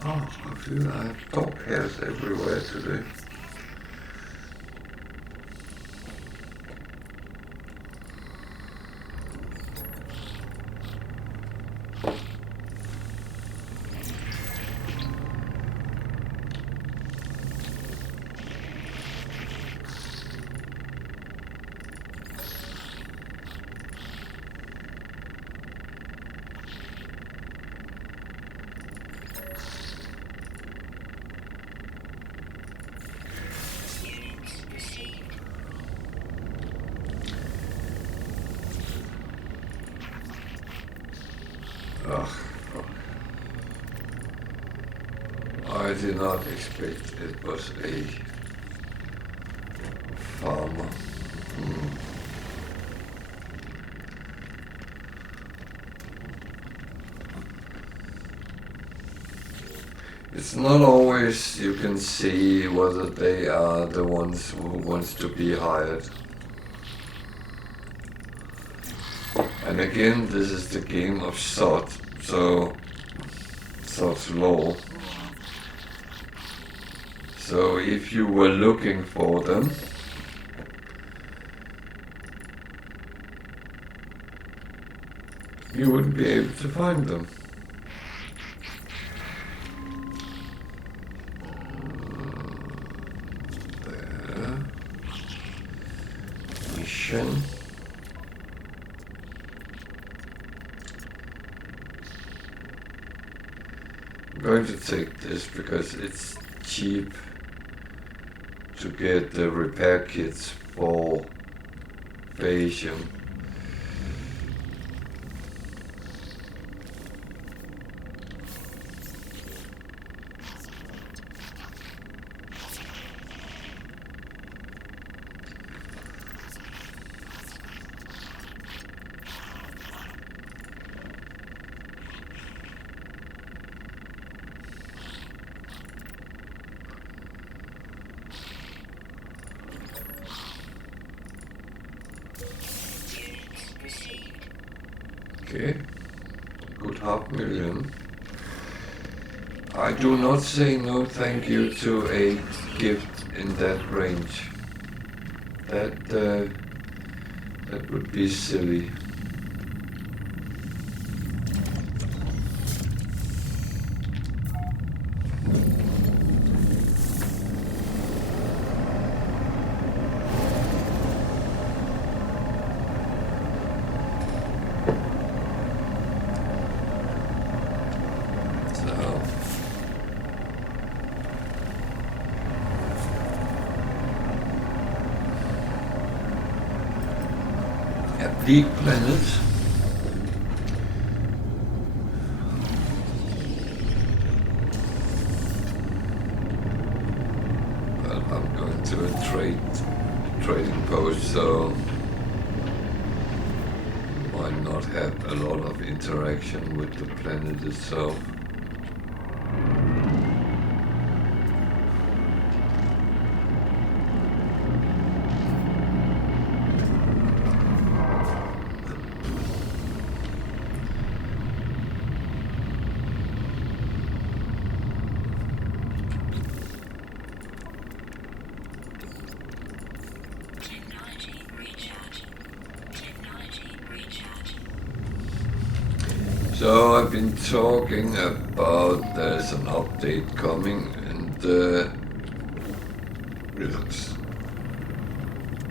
Oh, I feel I have dog hairs everywhere today. Ugh, fuck. I did not expect it was a farmer. It's not always you can see whether they are the ones who wants to be hired. And again, this is the game of sod, so sod's law. So if you were looking for them, you wouldn't be able to find them. There. Mission. I'm going to take this because it's cheap to get the repair kits for Phasium. Okay, good 500,000. I do not say no thank you to a gift in that range. That would be silly. Bleak planet. Well, I'm going to a trading post, so might not have a lot of interaction with the planet itself. So I've been talking about there's an update coming, and it's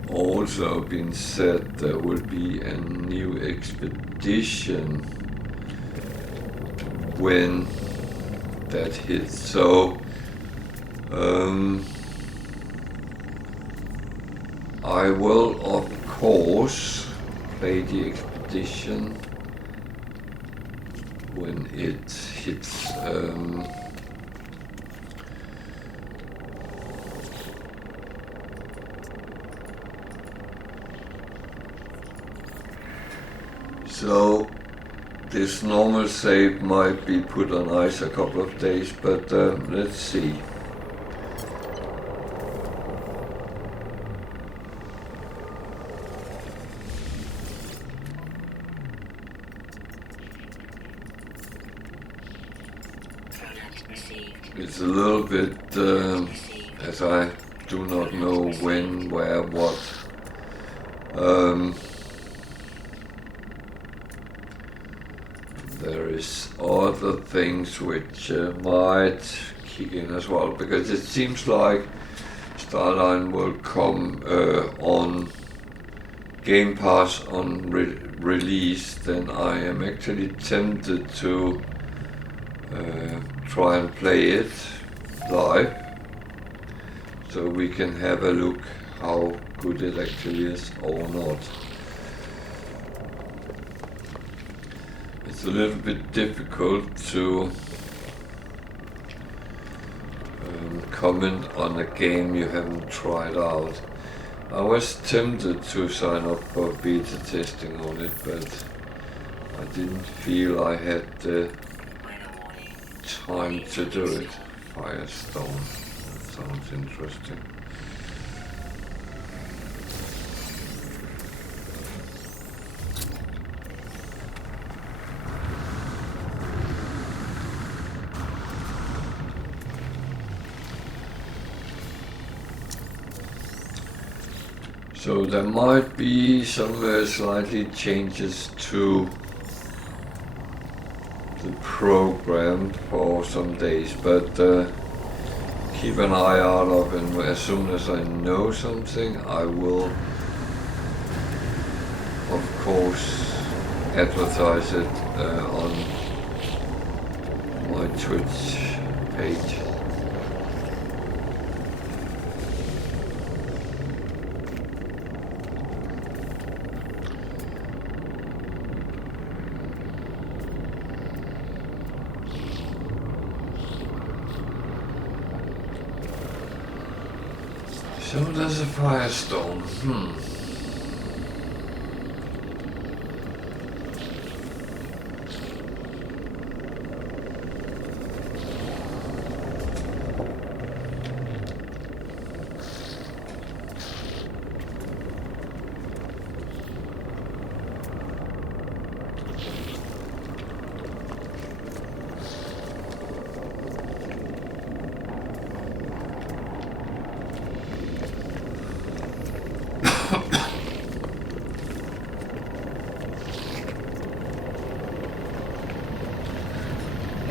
also been said there will be a new expedition when that hits. So I will of course play the expedition when it hits. So this normal save might be put on ice a couple of days, but let's see. It's a little bit, as I do not know when, where, what. There is other things which might kick in as well, because it seems like Starline will come on Game Pass on release. Then I am actually tempted to try and play it live, so we can have a look how good it actually is or not. It's a little bit difficult to comment on a game you haven't tried out. I was tempted to sign up for beta testing on it, but I didn't feel I had the time to do it. Firestone, that sounds interesting. So there might be some slightly changes to the program for some days, but keep an eye out of it, and as soon as I know something I will of course advertise it on my Twitch page. So there's a Firestone.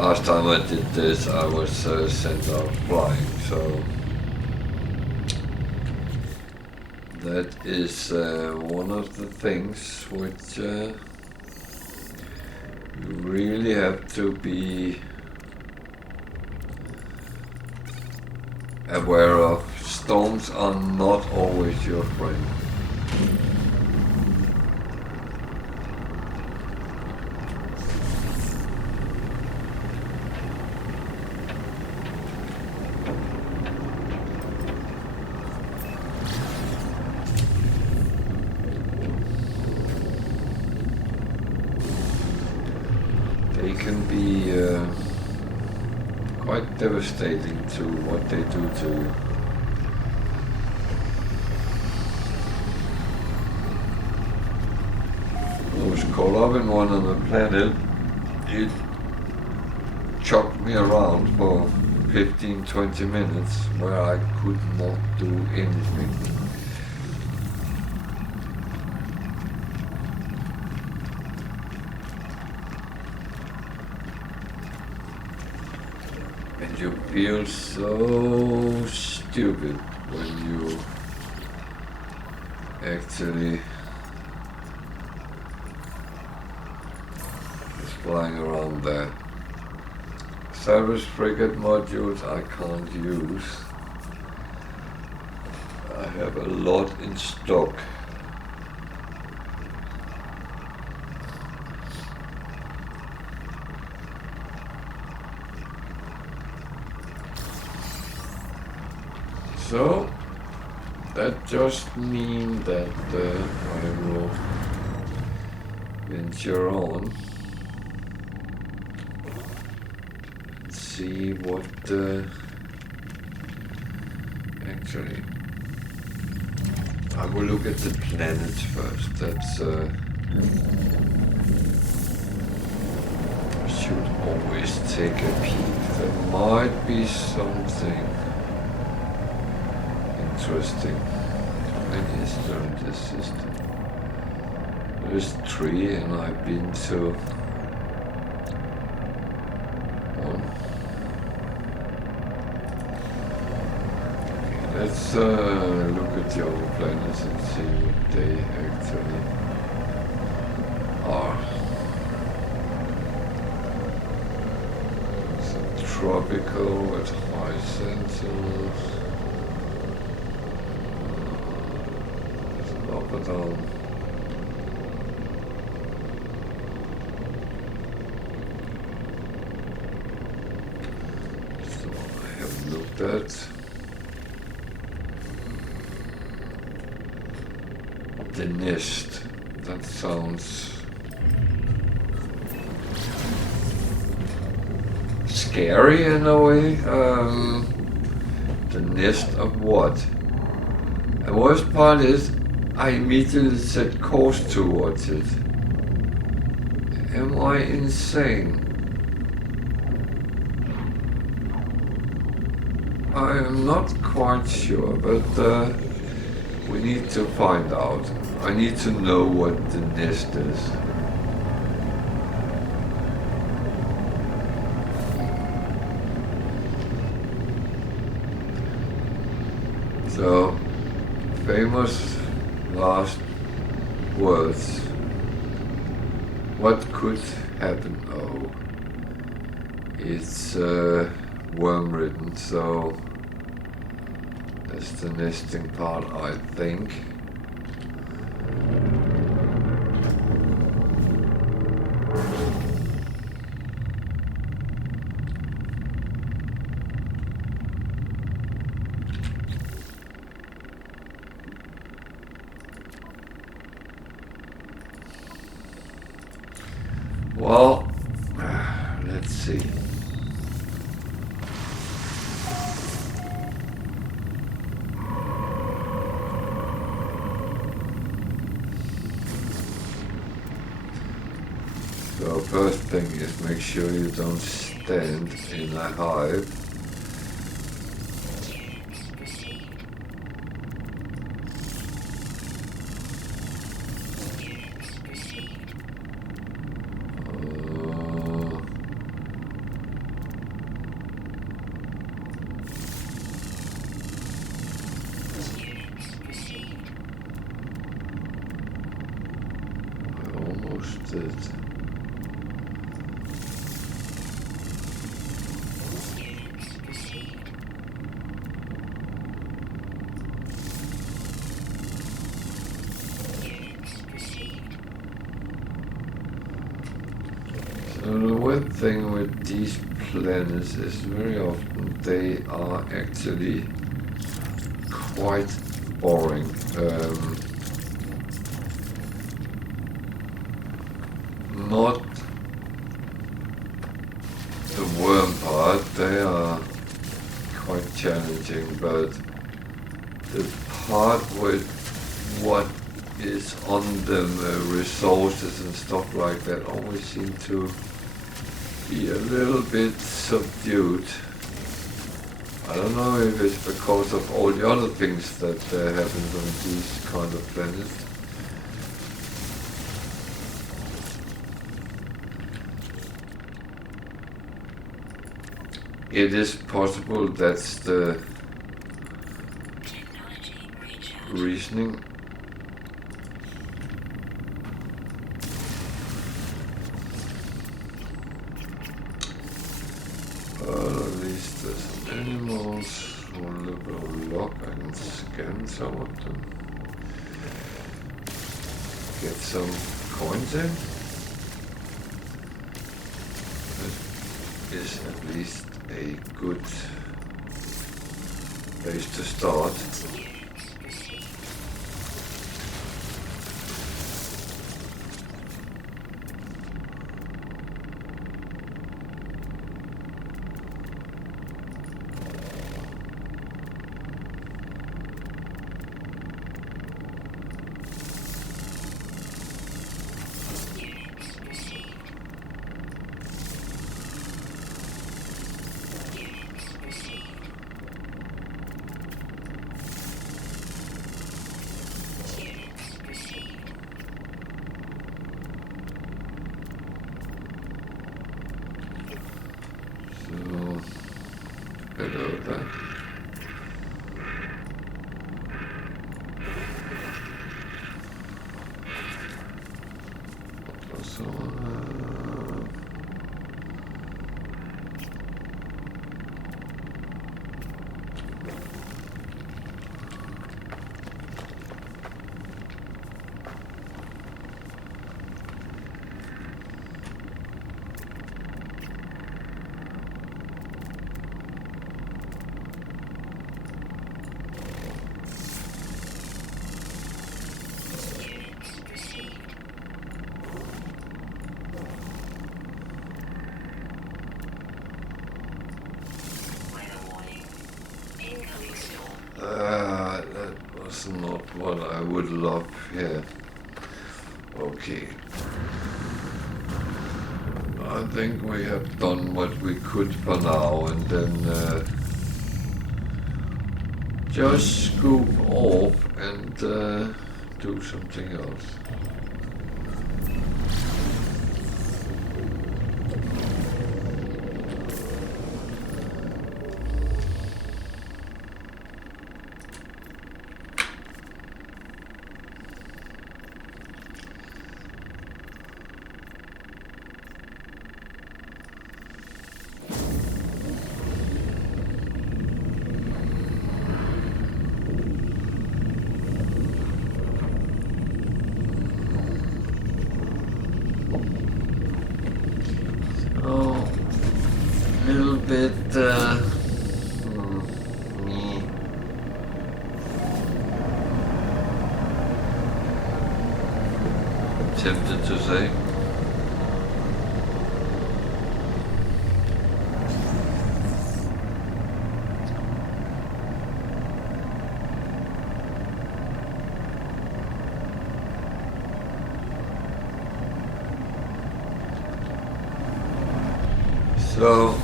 last time I did this, I was sent out flying, so that is one of the things which you really have to be aware of. Storms are not always your friend. They can be quite devastating to what they do to you. I was caught up in one on the planet. It chucked me around for 15-20 minutes where I could not do anything. And you feel so stupid when you actually is flying around there. Service frigate modules I can't use. I have a lot in stock. So that just means that I will venture on. See what actually I will look at the planets first. That's should always take a peek. There might be something interesting. How many is there in this system? There's 3 and I've been to 1. Let's look at the other planets and see what they actually are. It's tropical with high sentinels. There's an up and down. So I haven't looked at. The nest, that sounds scary in a way. The nest of what? The worst part is I immediately set course towards it. Am I insane? I am not quite sure, but we need to find out. I need to know what the nest is. So, famous last words. What could happen? Oh, it's worm-ridden, so that's the nesting part, I think. Well, let's see. So first thing is make sure you don't stand in a hive. unedited. Units received. Units received. So the weird thing with these planets is very often they are actually quite boring. Not the worm part, they are quite challenging, but the part with what is on them, resources and stuff like that, always seem to be a little bit subdued. I don't know if it's because of all the other things that happen on these kind of planets. It is possible that's the Technology recharge. reasoning. At least there's some animals. One little log, I can scan some of them. Get some coins in. That is at least a good place to start. Units received. Units received. Units received. Units received. So, hello there. So, Units received. Weather warning. Incoming storm. that was not what I would love here. Okay. I think we have done what we could for now, and then just scoop off and do something else. Oh, a little bit me. Tempted to say. So,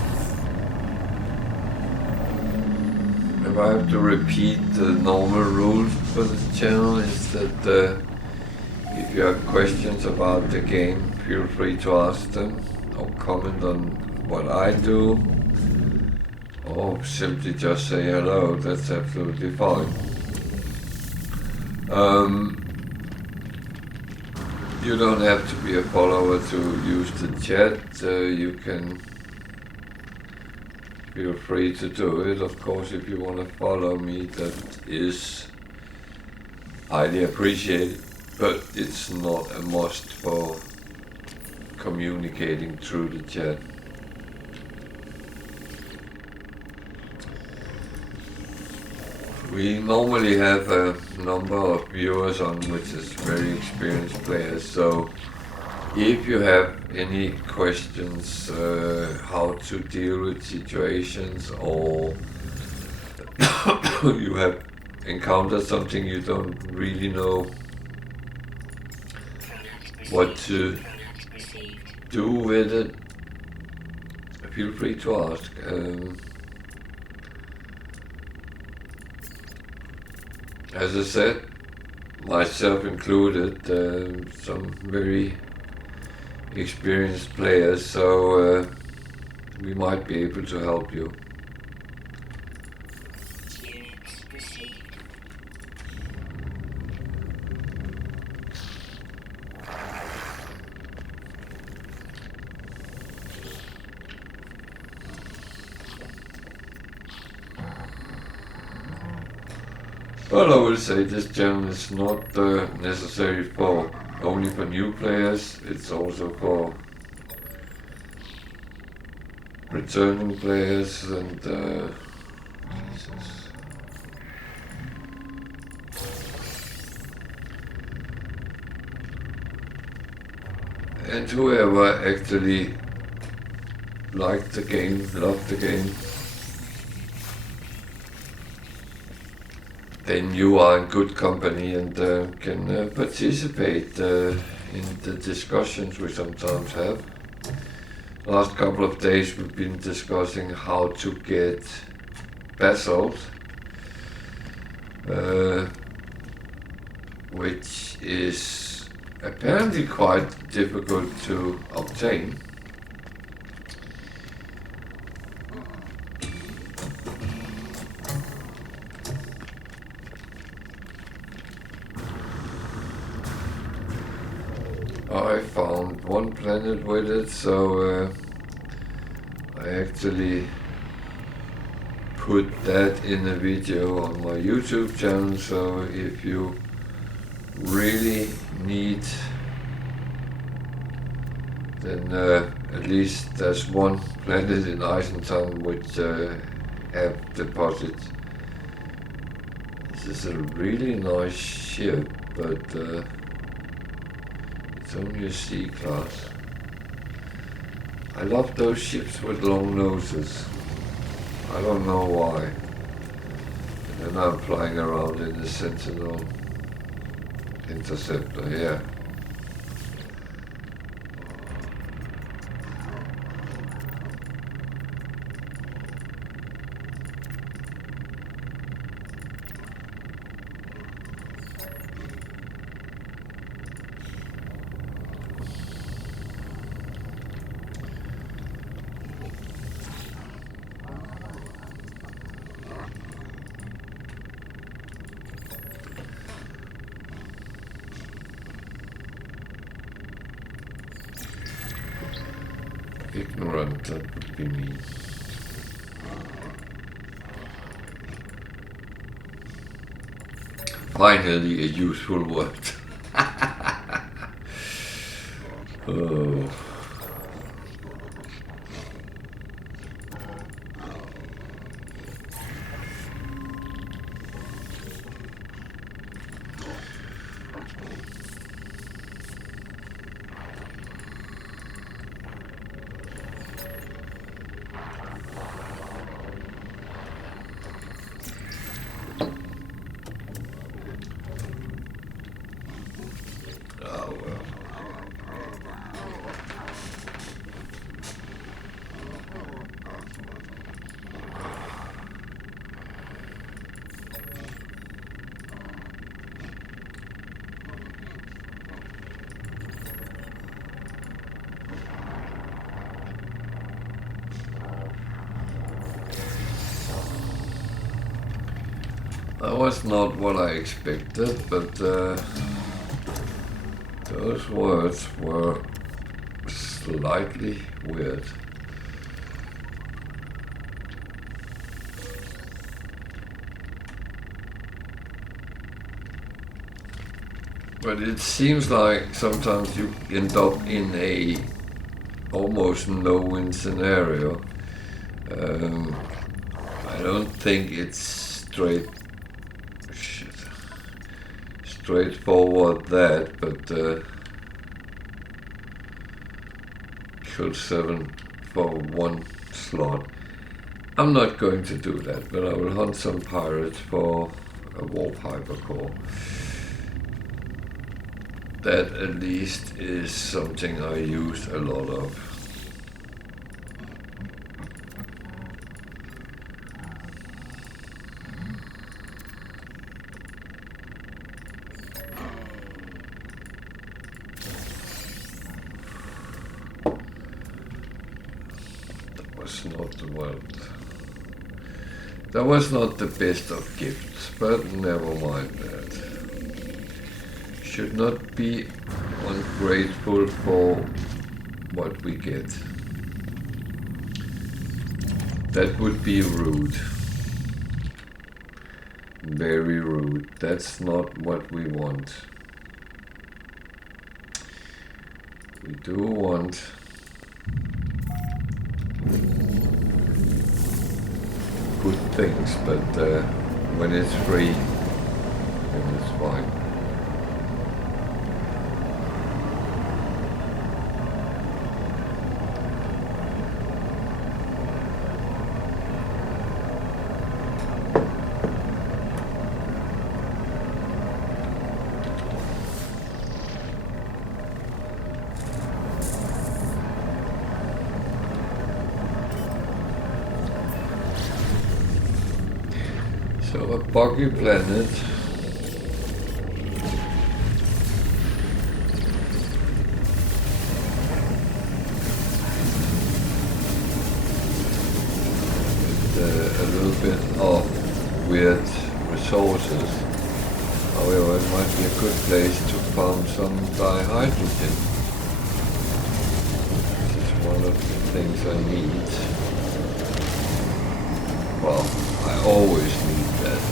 if I have to repeat the normal rules for this channel, is that if you have questions about the game, feel free to ask them or comment on what I do, or simply just say hello. That's absolutely fine. You don't have to be a follower to use the chat. You can feel free to do it. Of course, if you want to follow me, that is highly appreciated, but it's not a must for communicating through the chat. We normally have a number of viewers on, which is very experienced players, so if you have any questions how to deal with situations, or you have encountered something you don't really know what to do with it, feel free to ask. As I said, myself included, some very experienced players, so we might be able to help you. Units received. Well, I will say this channel is not necessary for only for new players. It's also for returning players and and whoever actually liked the game, loved the game. Then you are in good company and can participate in the discussions we sometimes have. Last couple of days we've been discussing how to get basalt, which is apparently quite difficult to obtain. I found one planet with it, so I actually put that in a video on my YouTube channel, so if you really need, then at least there's one planet in Eissentam which have deposits. This is a really nice ship, but it's only a C-class. I love those ships with long noses. I don't know why. And then I'm flying around in the Sentinel Interceptor, yeah. Ignorant, that would be me. Finally, a useful word. Oh. Oh well. That was not what I expected, but Those words were slightly weird. But it seems like sometimes you end up in a almost no-win scenario. I don't think it's straightforward that, but kill 7 for 1 slot. I'm not going to do that, but I will hunt some pirates for a warp hypercore. That at least is something I use a lot of. That was not the best of gifts, but never mind that. Should not be ungrateful for what we get. That would be rude. Very rude. That's not what we want. We do want good things, but when it's free, then it's fine. So a buggy planet. With a little bit of weird resources. However, it might be a good place to farm some dihydrogen. This is one of the things I need. Well, I always need that.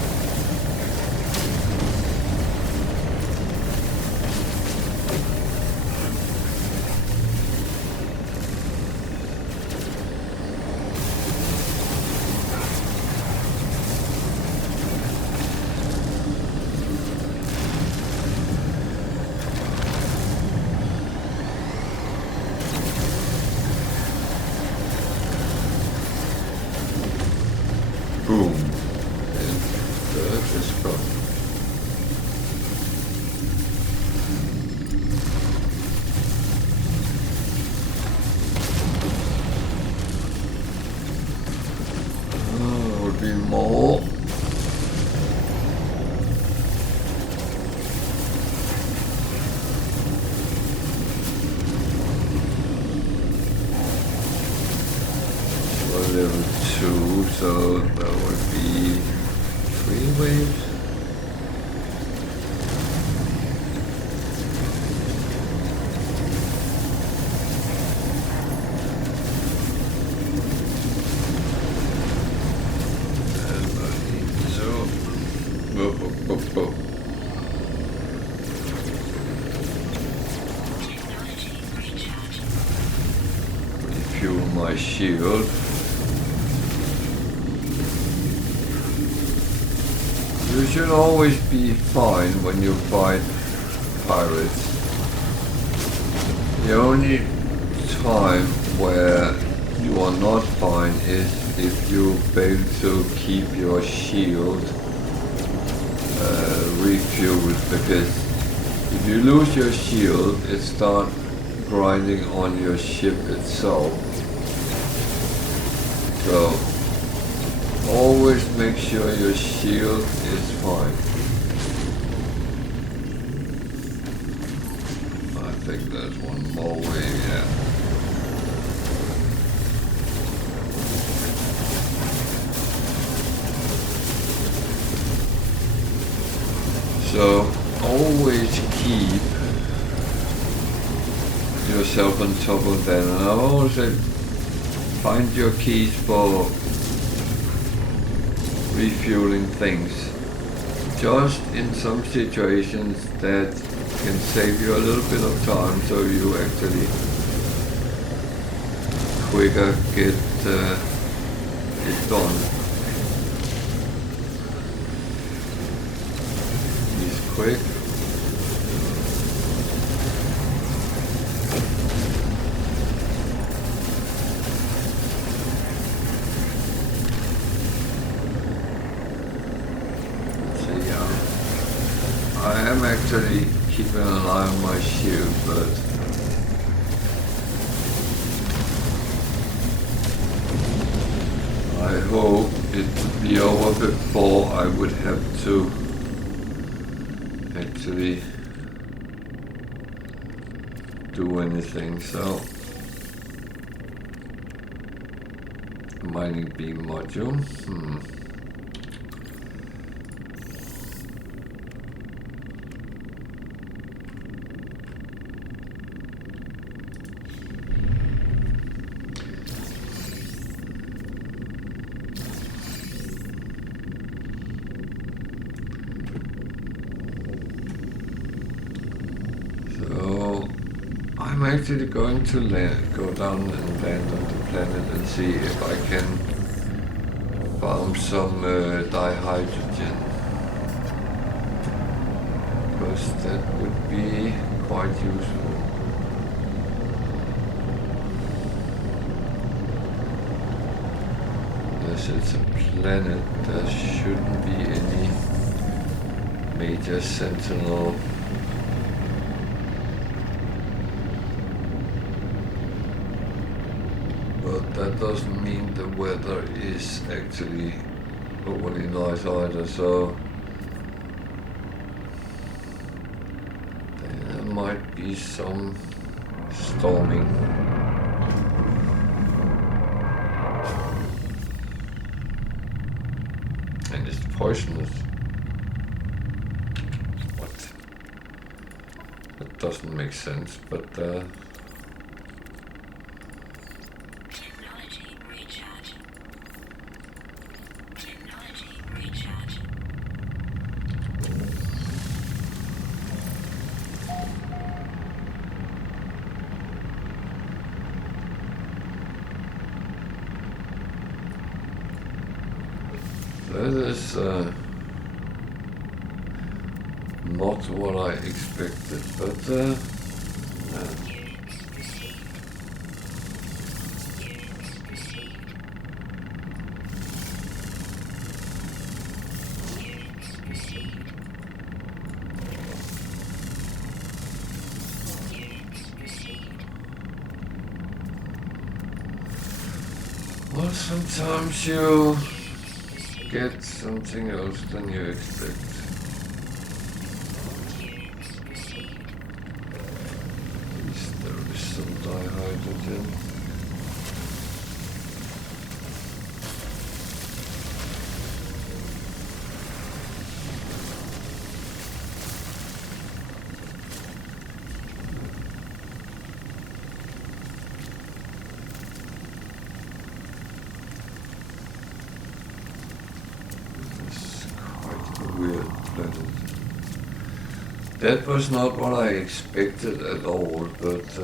Boom. And that is gone. Would be more. Level 2, so that would be 3 waves. And I need to refuel my shield. You should always be fine when you fight pirates. The only time where you are not fine is if you fail to keep your shield refueled, because if you lose your shield, it starts grinding on your ship itself. So always make sure your shield is fine. I think there's one more way, yeah. So always keep yourself on top of that. And I always say, find your keys for refueling things. Just in some situations that can save you a little bit of time, so you actually quicker get it done. He's quick. I am actually keeping an eye on my shield, but I hope it would be over before I would have to actually do anything. So, mining beam module. I'm actually going to go down and land on the planet and see if I can farm some dihydrogen, because that would be quite useful. Yes, it's a planet, there shouldn't be any major sentinel. But that doesn't mean the weather is actually overly nice either, so there might be some storming. And it's poisonous. What? That doesn't make sense, but that is not what I expected, but well, sometimes you get something else than you expect. At least there is some dihydrogen. Weird planet. That was not what I expected at all, but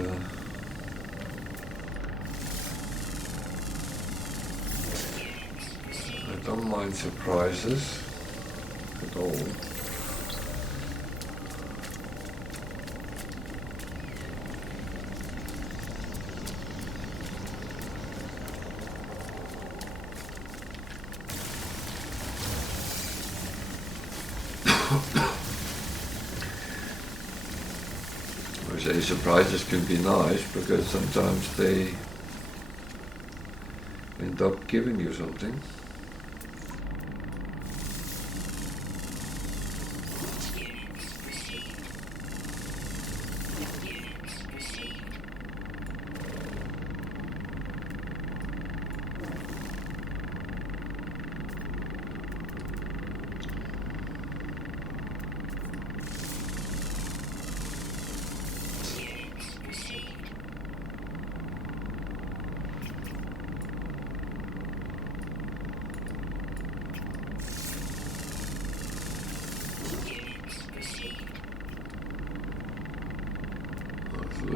I don't mind surprises at all. I say surprises can be nice because sometimes they end up giving you something. Received.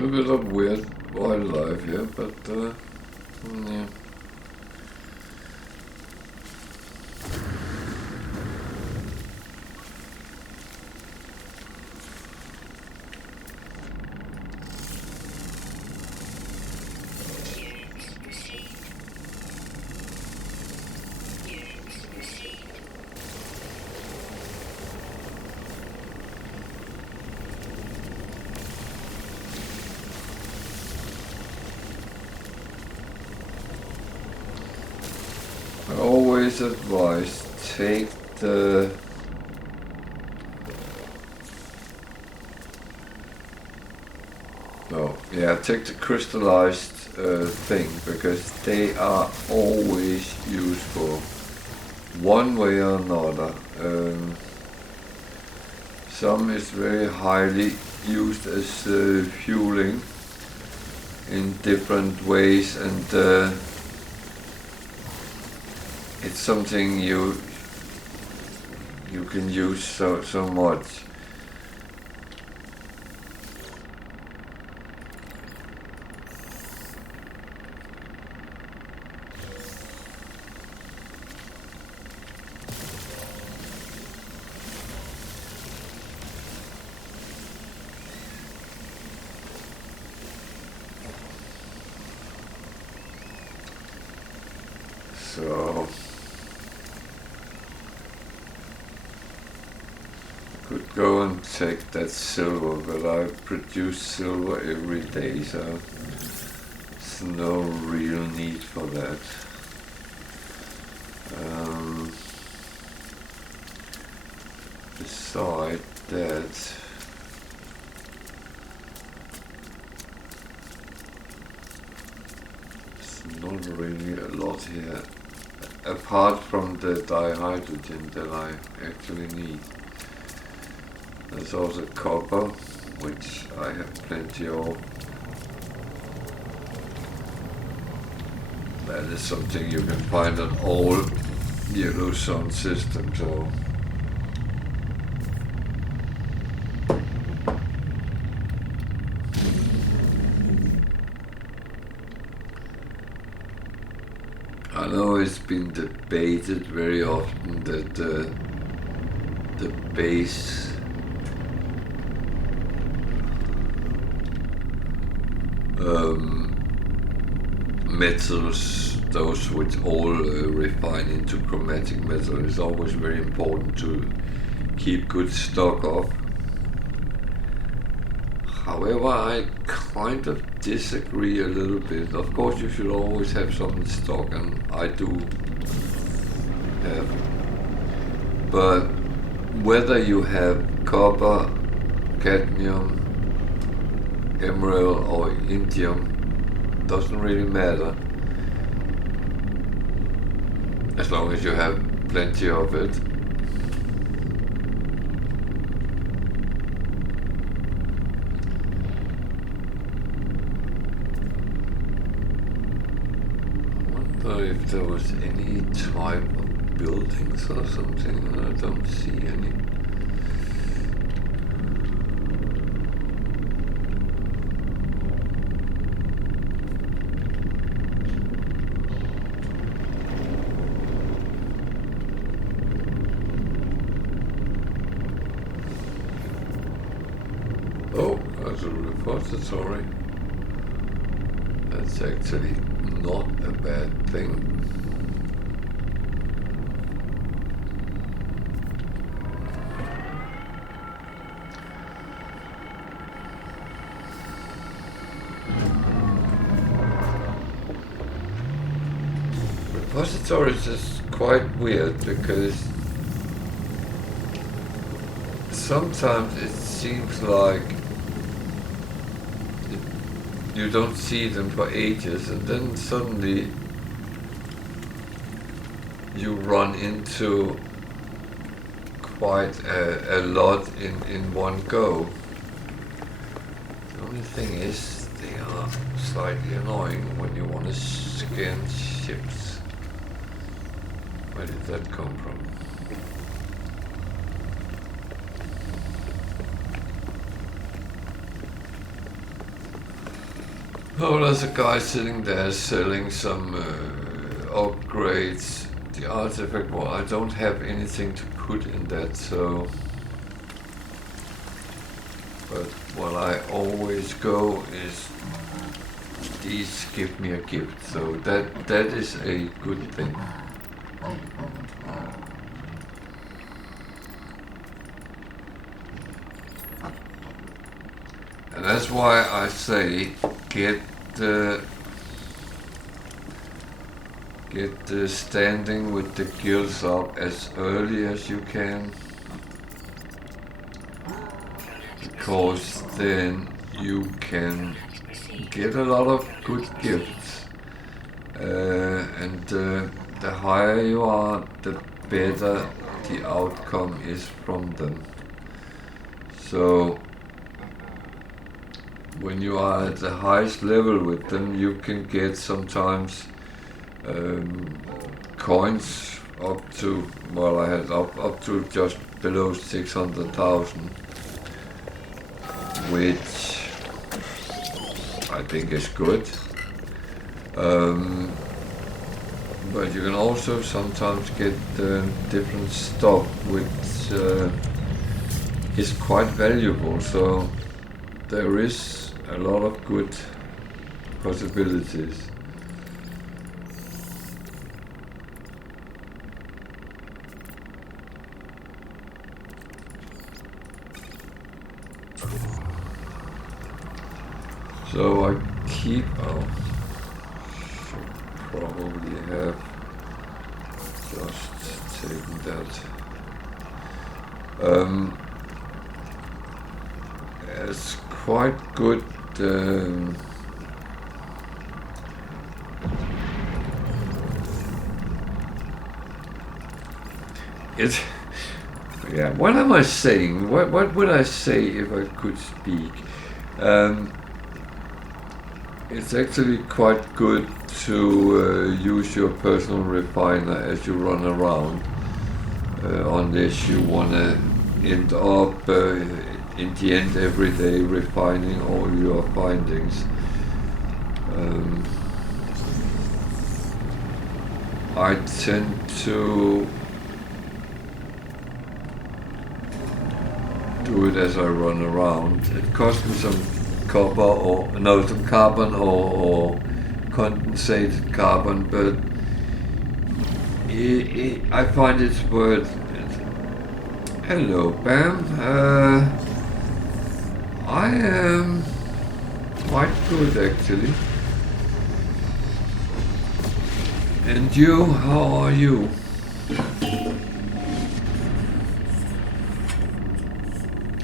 A bit of weird wildlife here, but yeah. Units received. Units received. I always advise take the take the crystallized thing, because they are always useful one way or another. Some is very highly used as fueling in different ways, and it's something you can use so much. So could go and take that silver, but I produce silver every day, so there's no real need for that. Beside that, there's not really a lot here, apart from the dihydrogen that I actually need. There's also copper, which I have plenty of. That is something you can find on all yellow sun systems. So I know it's been debated very often that the base metals, those which all refine into chromatic metal, is always very important to keep good stock of. However, I kind of disagree a little bit. Of course, you should always have some in stock, and I do have. But whether you have copper, cadmium, emerald or indium doesn't really matter, as long as you have plenty of it. I wonder if there was any type of buildings or something, and I don't see any. Oh, that's a repository. That's actually not a bad thing. Repositories is quite weird, because sometimes it seems like you don't see them for ages, and then suddenly you run into quite a lot in one go. The only thing is, they are slightly annoying when you want to scan ships. Where did that come from? Oh, there's a guy sitting there selling some upgrades. The artifact, well, I don't have anything to put in that, so... But what I always go is, these give me a gift, so that is a good thing. And that's why I say get the standing with the guilds up as early as you can, because then you can get a lot of good gifts, and the higher you are, the better the outcome is from them. So when you are at the highest level with them, you can get sometimes coins up to, well, I had up to just below 600,000, which I think is good. But you can also sometimes get different stuff which is quite valuable, so there is a lot of good possibilities. So I keep, should probably have just taken that. It's quite good. It's, yeah. What am I saying? What would I say if I could speak? It's actually quite good to use your personal refiner as you run around, unless you wanna end up in the end every day refining all your findings. I tend to do it as I run around. It costs me some copper or no, some carbon or condensated carbon, but I find it's worth it. Hello, Bam. I am quite good actually. And you, how are you?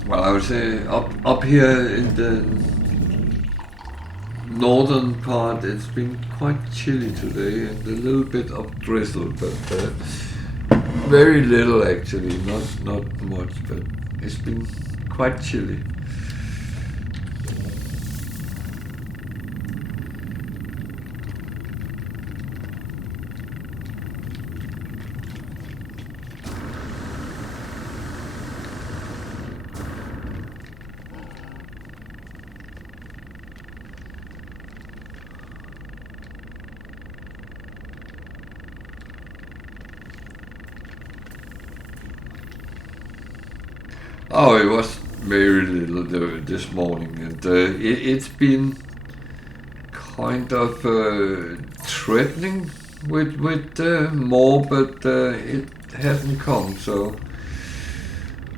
Well, I would say up here in the northern part, it's been quite chilly today and a little bit of drizzle, but very little actually, not much, but it's been quite chilly. Oh, it was very little this morning, and it's been kind of threatening with more, but it hasn't come. So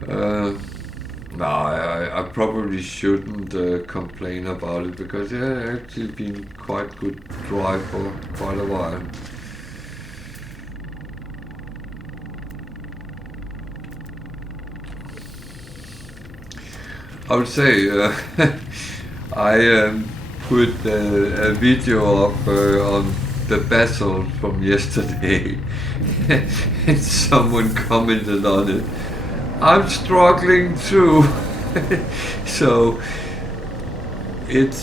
no, I probably shouldn't complain about it, because it has actually been quite good drive for quite a while. I would say I put a video up on the battle from yesterday, and someone commented on it. I'm struggling too. So it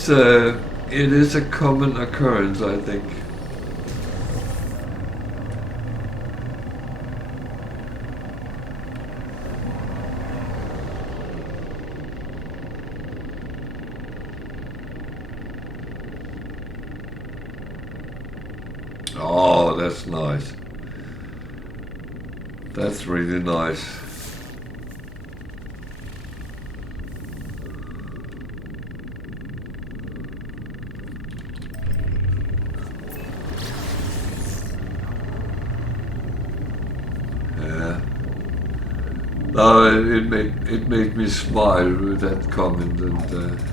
is a common occurrence, I think. Oh, that's nice. That's really nice. Yeah. No, it made me smile with that comment, and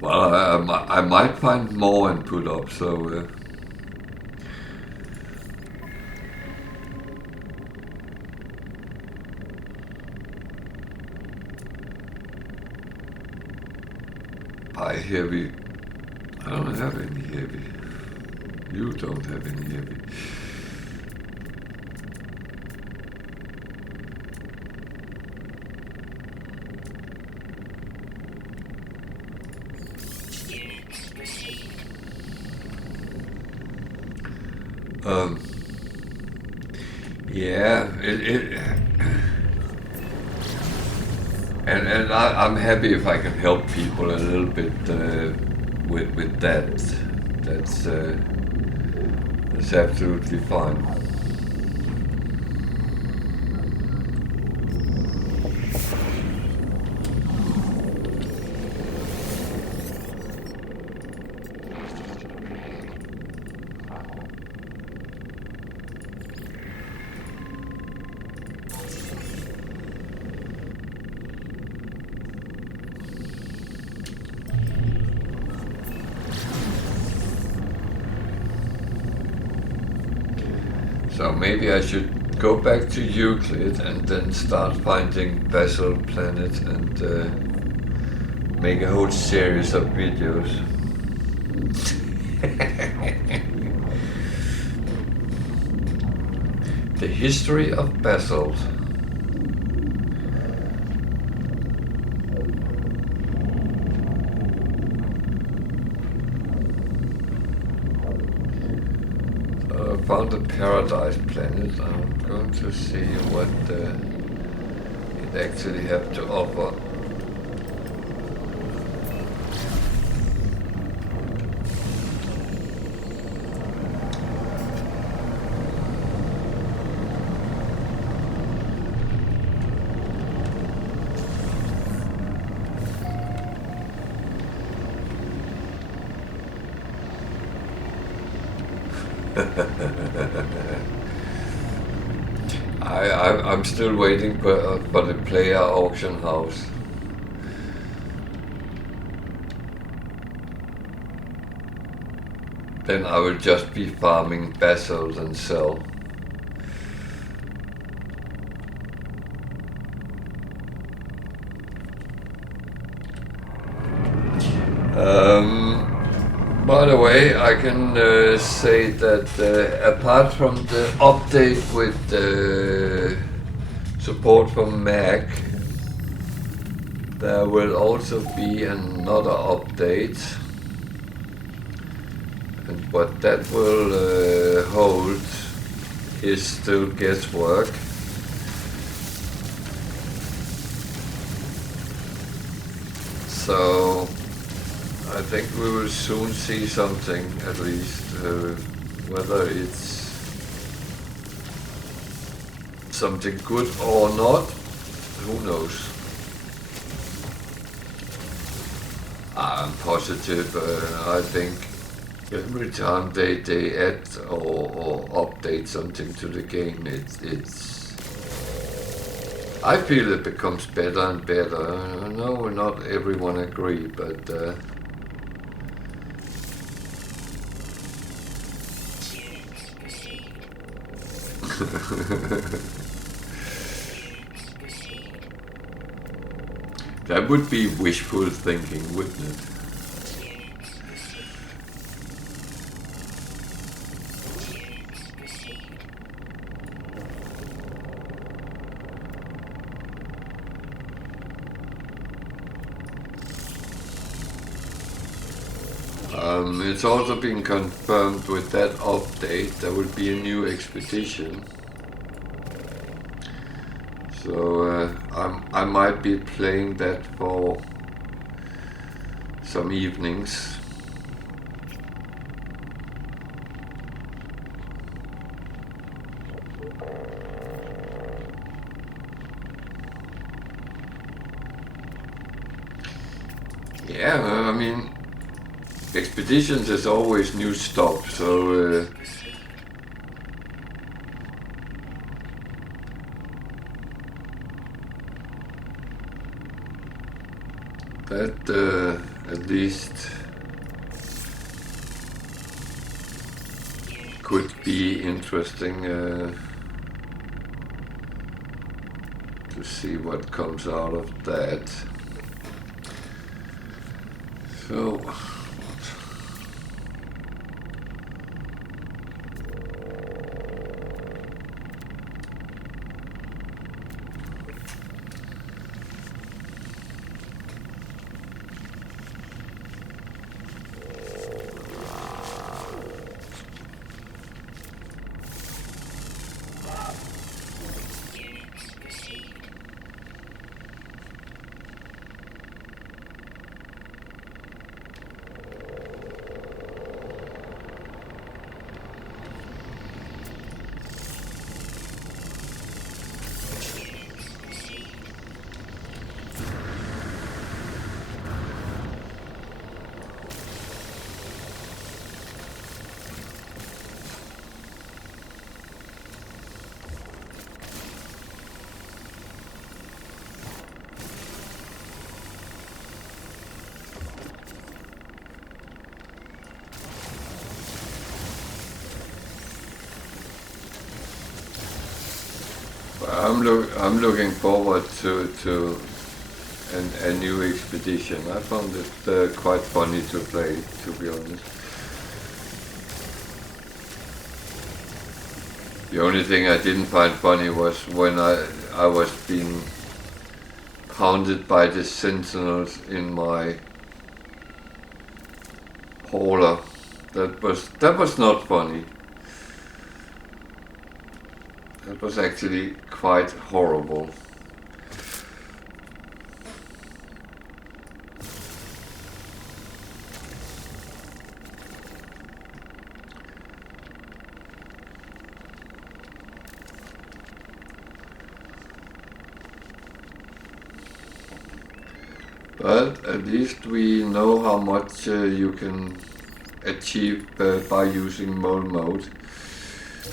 well, I might find more and put up. So high heavy. I don't have any heavy. You don't have any heavy. Units received. Yeah, and I'm happy if I can help people a little bit with that. That's absolutely fine. So maybe I should go back to Euclid and then start finding basal planets and make a whole series of videos. The history of basalt. Found a paradise planet. I'm going to see what it actually have to offer. I'm still waiting for the player auction house. Then I will just be farming basalt and sell. By the way, I can say that apart from the update with support for Mac, there will also be another update, and what that will hold is still guesswork. So I think we will soon see something, at least, whether it's something good or not, who knows. I'm positive. I think every time they add or update something to the game, it's I feel it becomes better and better. I know not everyone agree, but that would be wishful thinking, wouldn't it? It's also been confirmed with that update there will be a new expedition. So I might be playing that for some evenings. Yeah, I mean, expeditions is always new stuff, so that at least could be interesting to see what comes out of that. So, I'm looking forward to a new expedition. I found it quite funny to play, to be honest. The only thing I didn't find funny was when I was being pounded by the sentinels in my hauler. That was not funny. That was actually quite horrible. But at least we know how much you can achieve by using mole mode.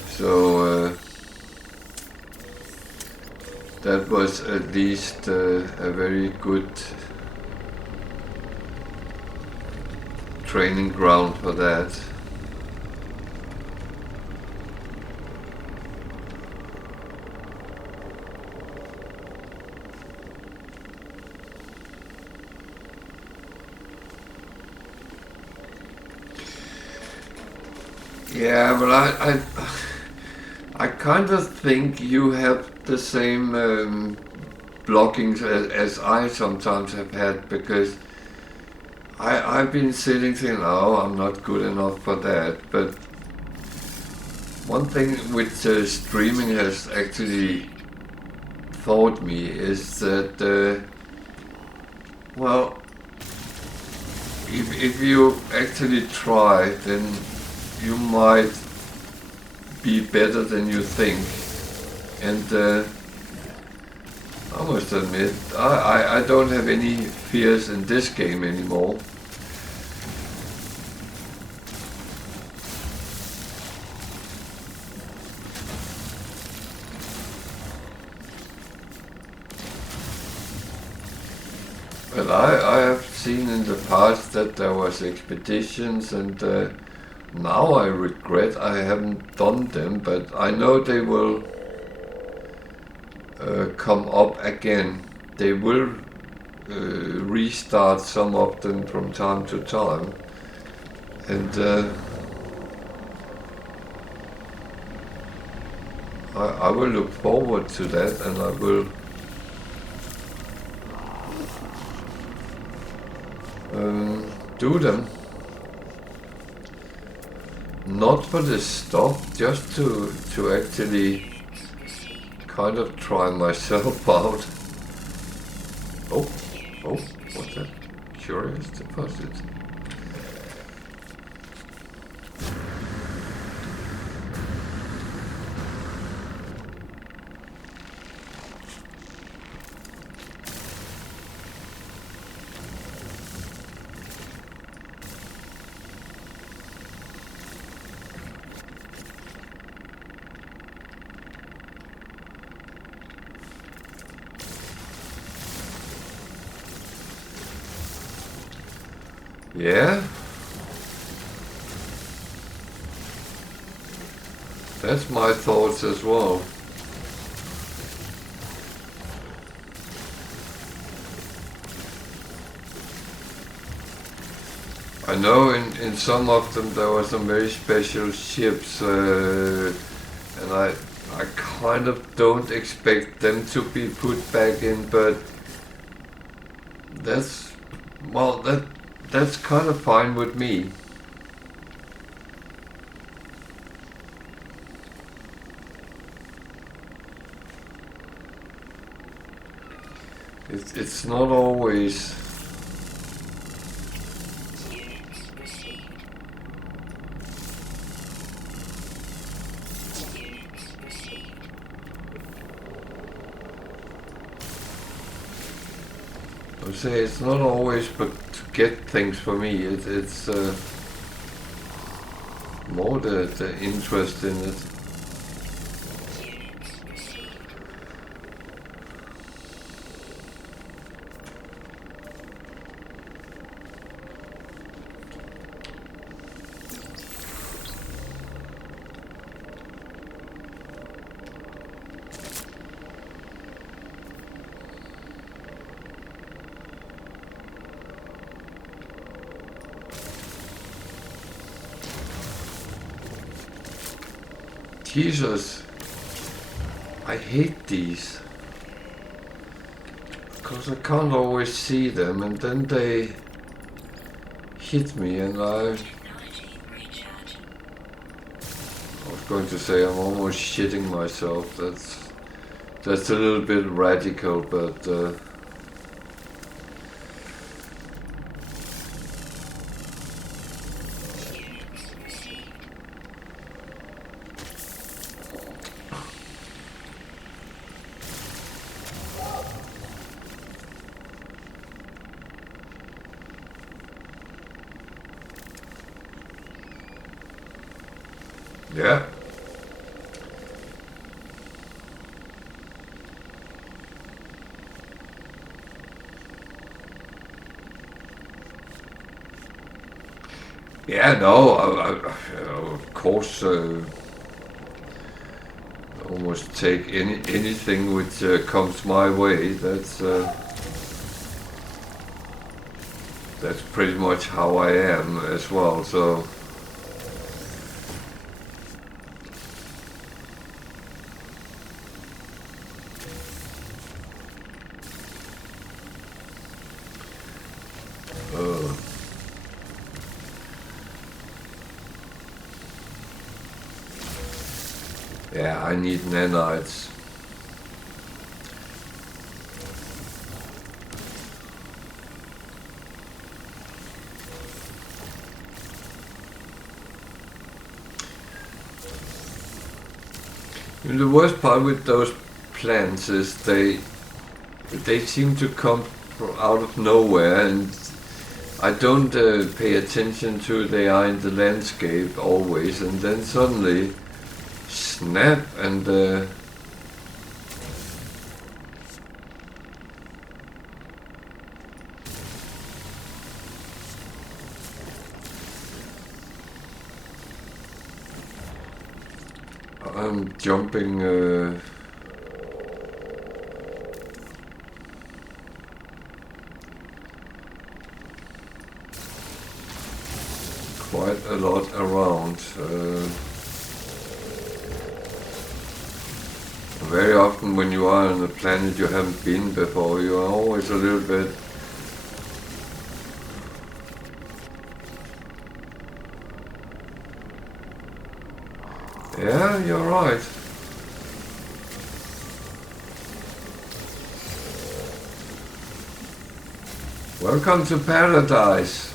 So that was at least a very good training ground for that. Yeah, but I kind of think you have the same blockings as I sometimes have had, because I've been sitting saying, oh, I'm not good enough for that. But one thing which streaming has actually taught me is that, well, if you actually try, then you might be better than you think. And I must admit, I don't have any fears in this game anymore. But I have seen in the past that there was expeditions, and now I regret I haven't done them, but I know they will come up again. They will restart some of them from time to time, and I will look forward to that, and I will do them. not for the stuff, just to actually kind of try myself out. Oh, what's that? Curious deposit. Yeah, that's my thoughts as well. I know in some of them there were some very special ships, and I kind of don't expect them to be put back in, but that's, well, that's kind of fine with me. It's not always. Units received. Units received. I would say it's not always but to get things for me. It's more the interest in it. Units received. Jesus, I hate these. Because I can't always see them and then they hit me and I Technology recharge. was going to say I'm almost shitting myself. That's a little bit radical, but Units received. yeah. Yeah, no, of course, almost take anything which comes my way. That's pretty much how I am as well. So uh, yeah, I need nanites. And the worst part with those plants is they seem to come out of nowhere, and I don't pay attention to they are in the landscape always, and then suddenly snap and I'm jumping quite a lot around. Very often when you are on a planet you haven't been before, you are always a little bit Yeah, you're right. Welcome to paradise.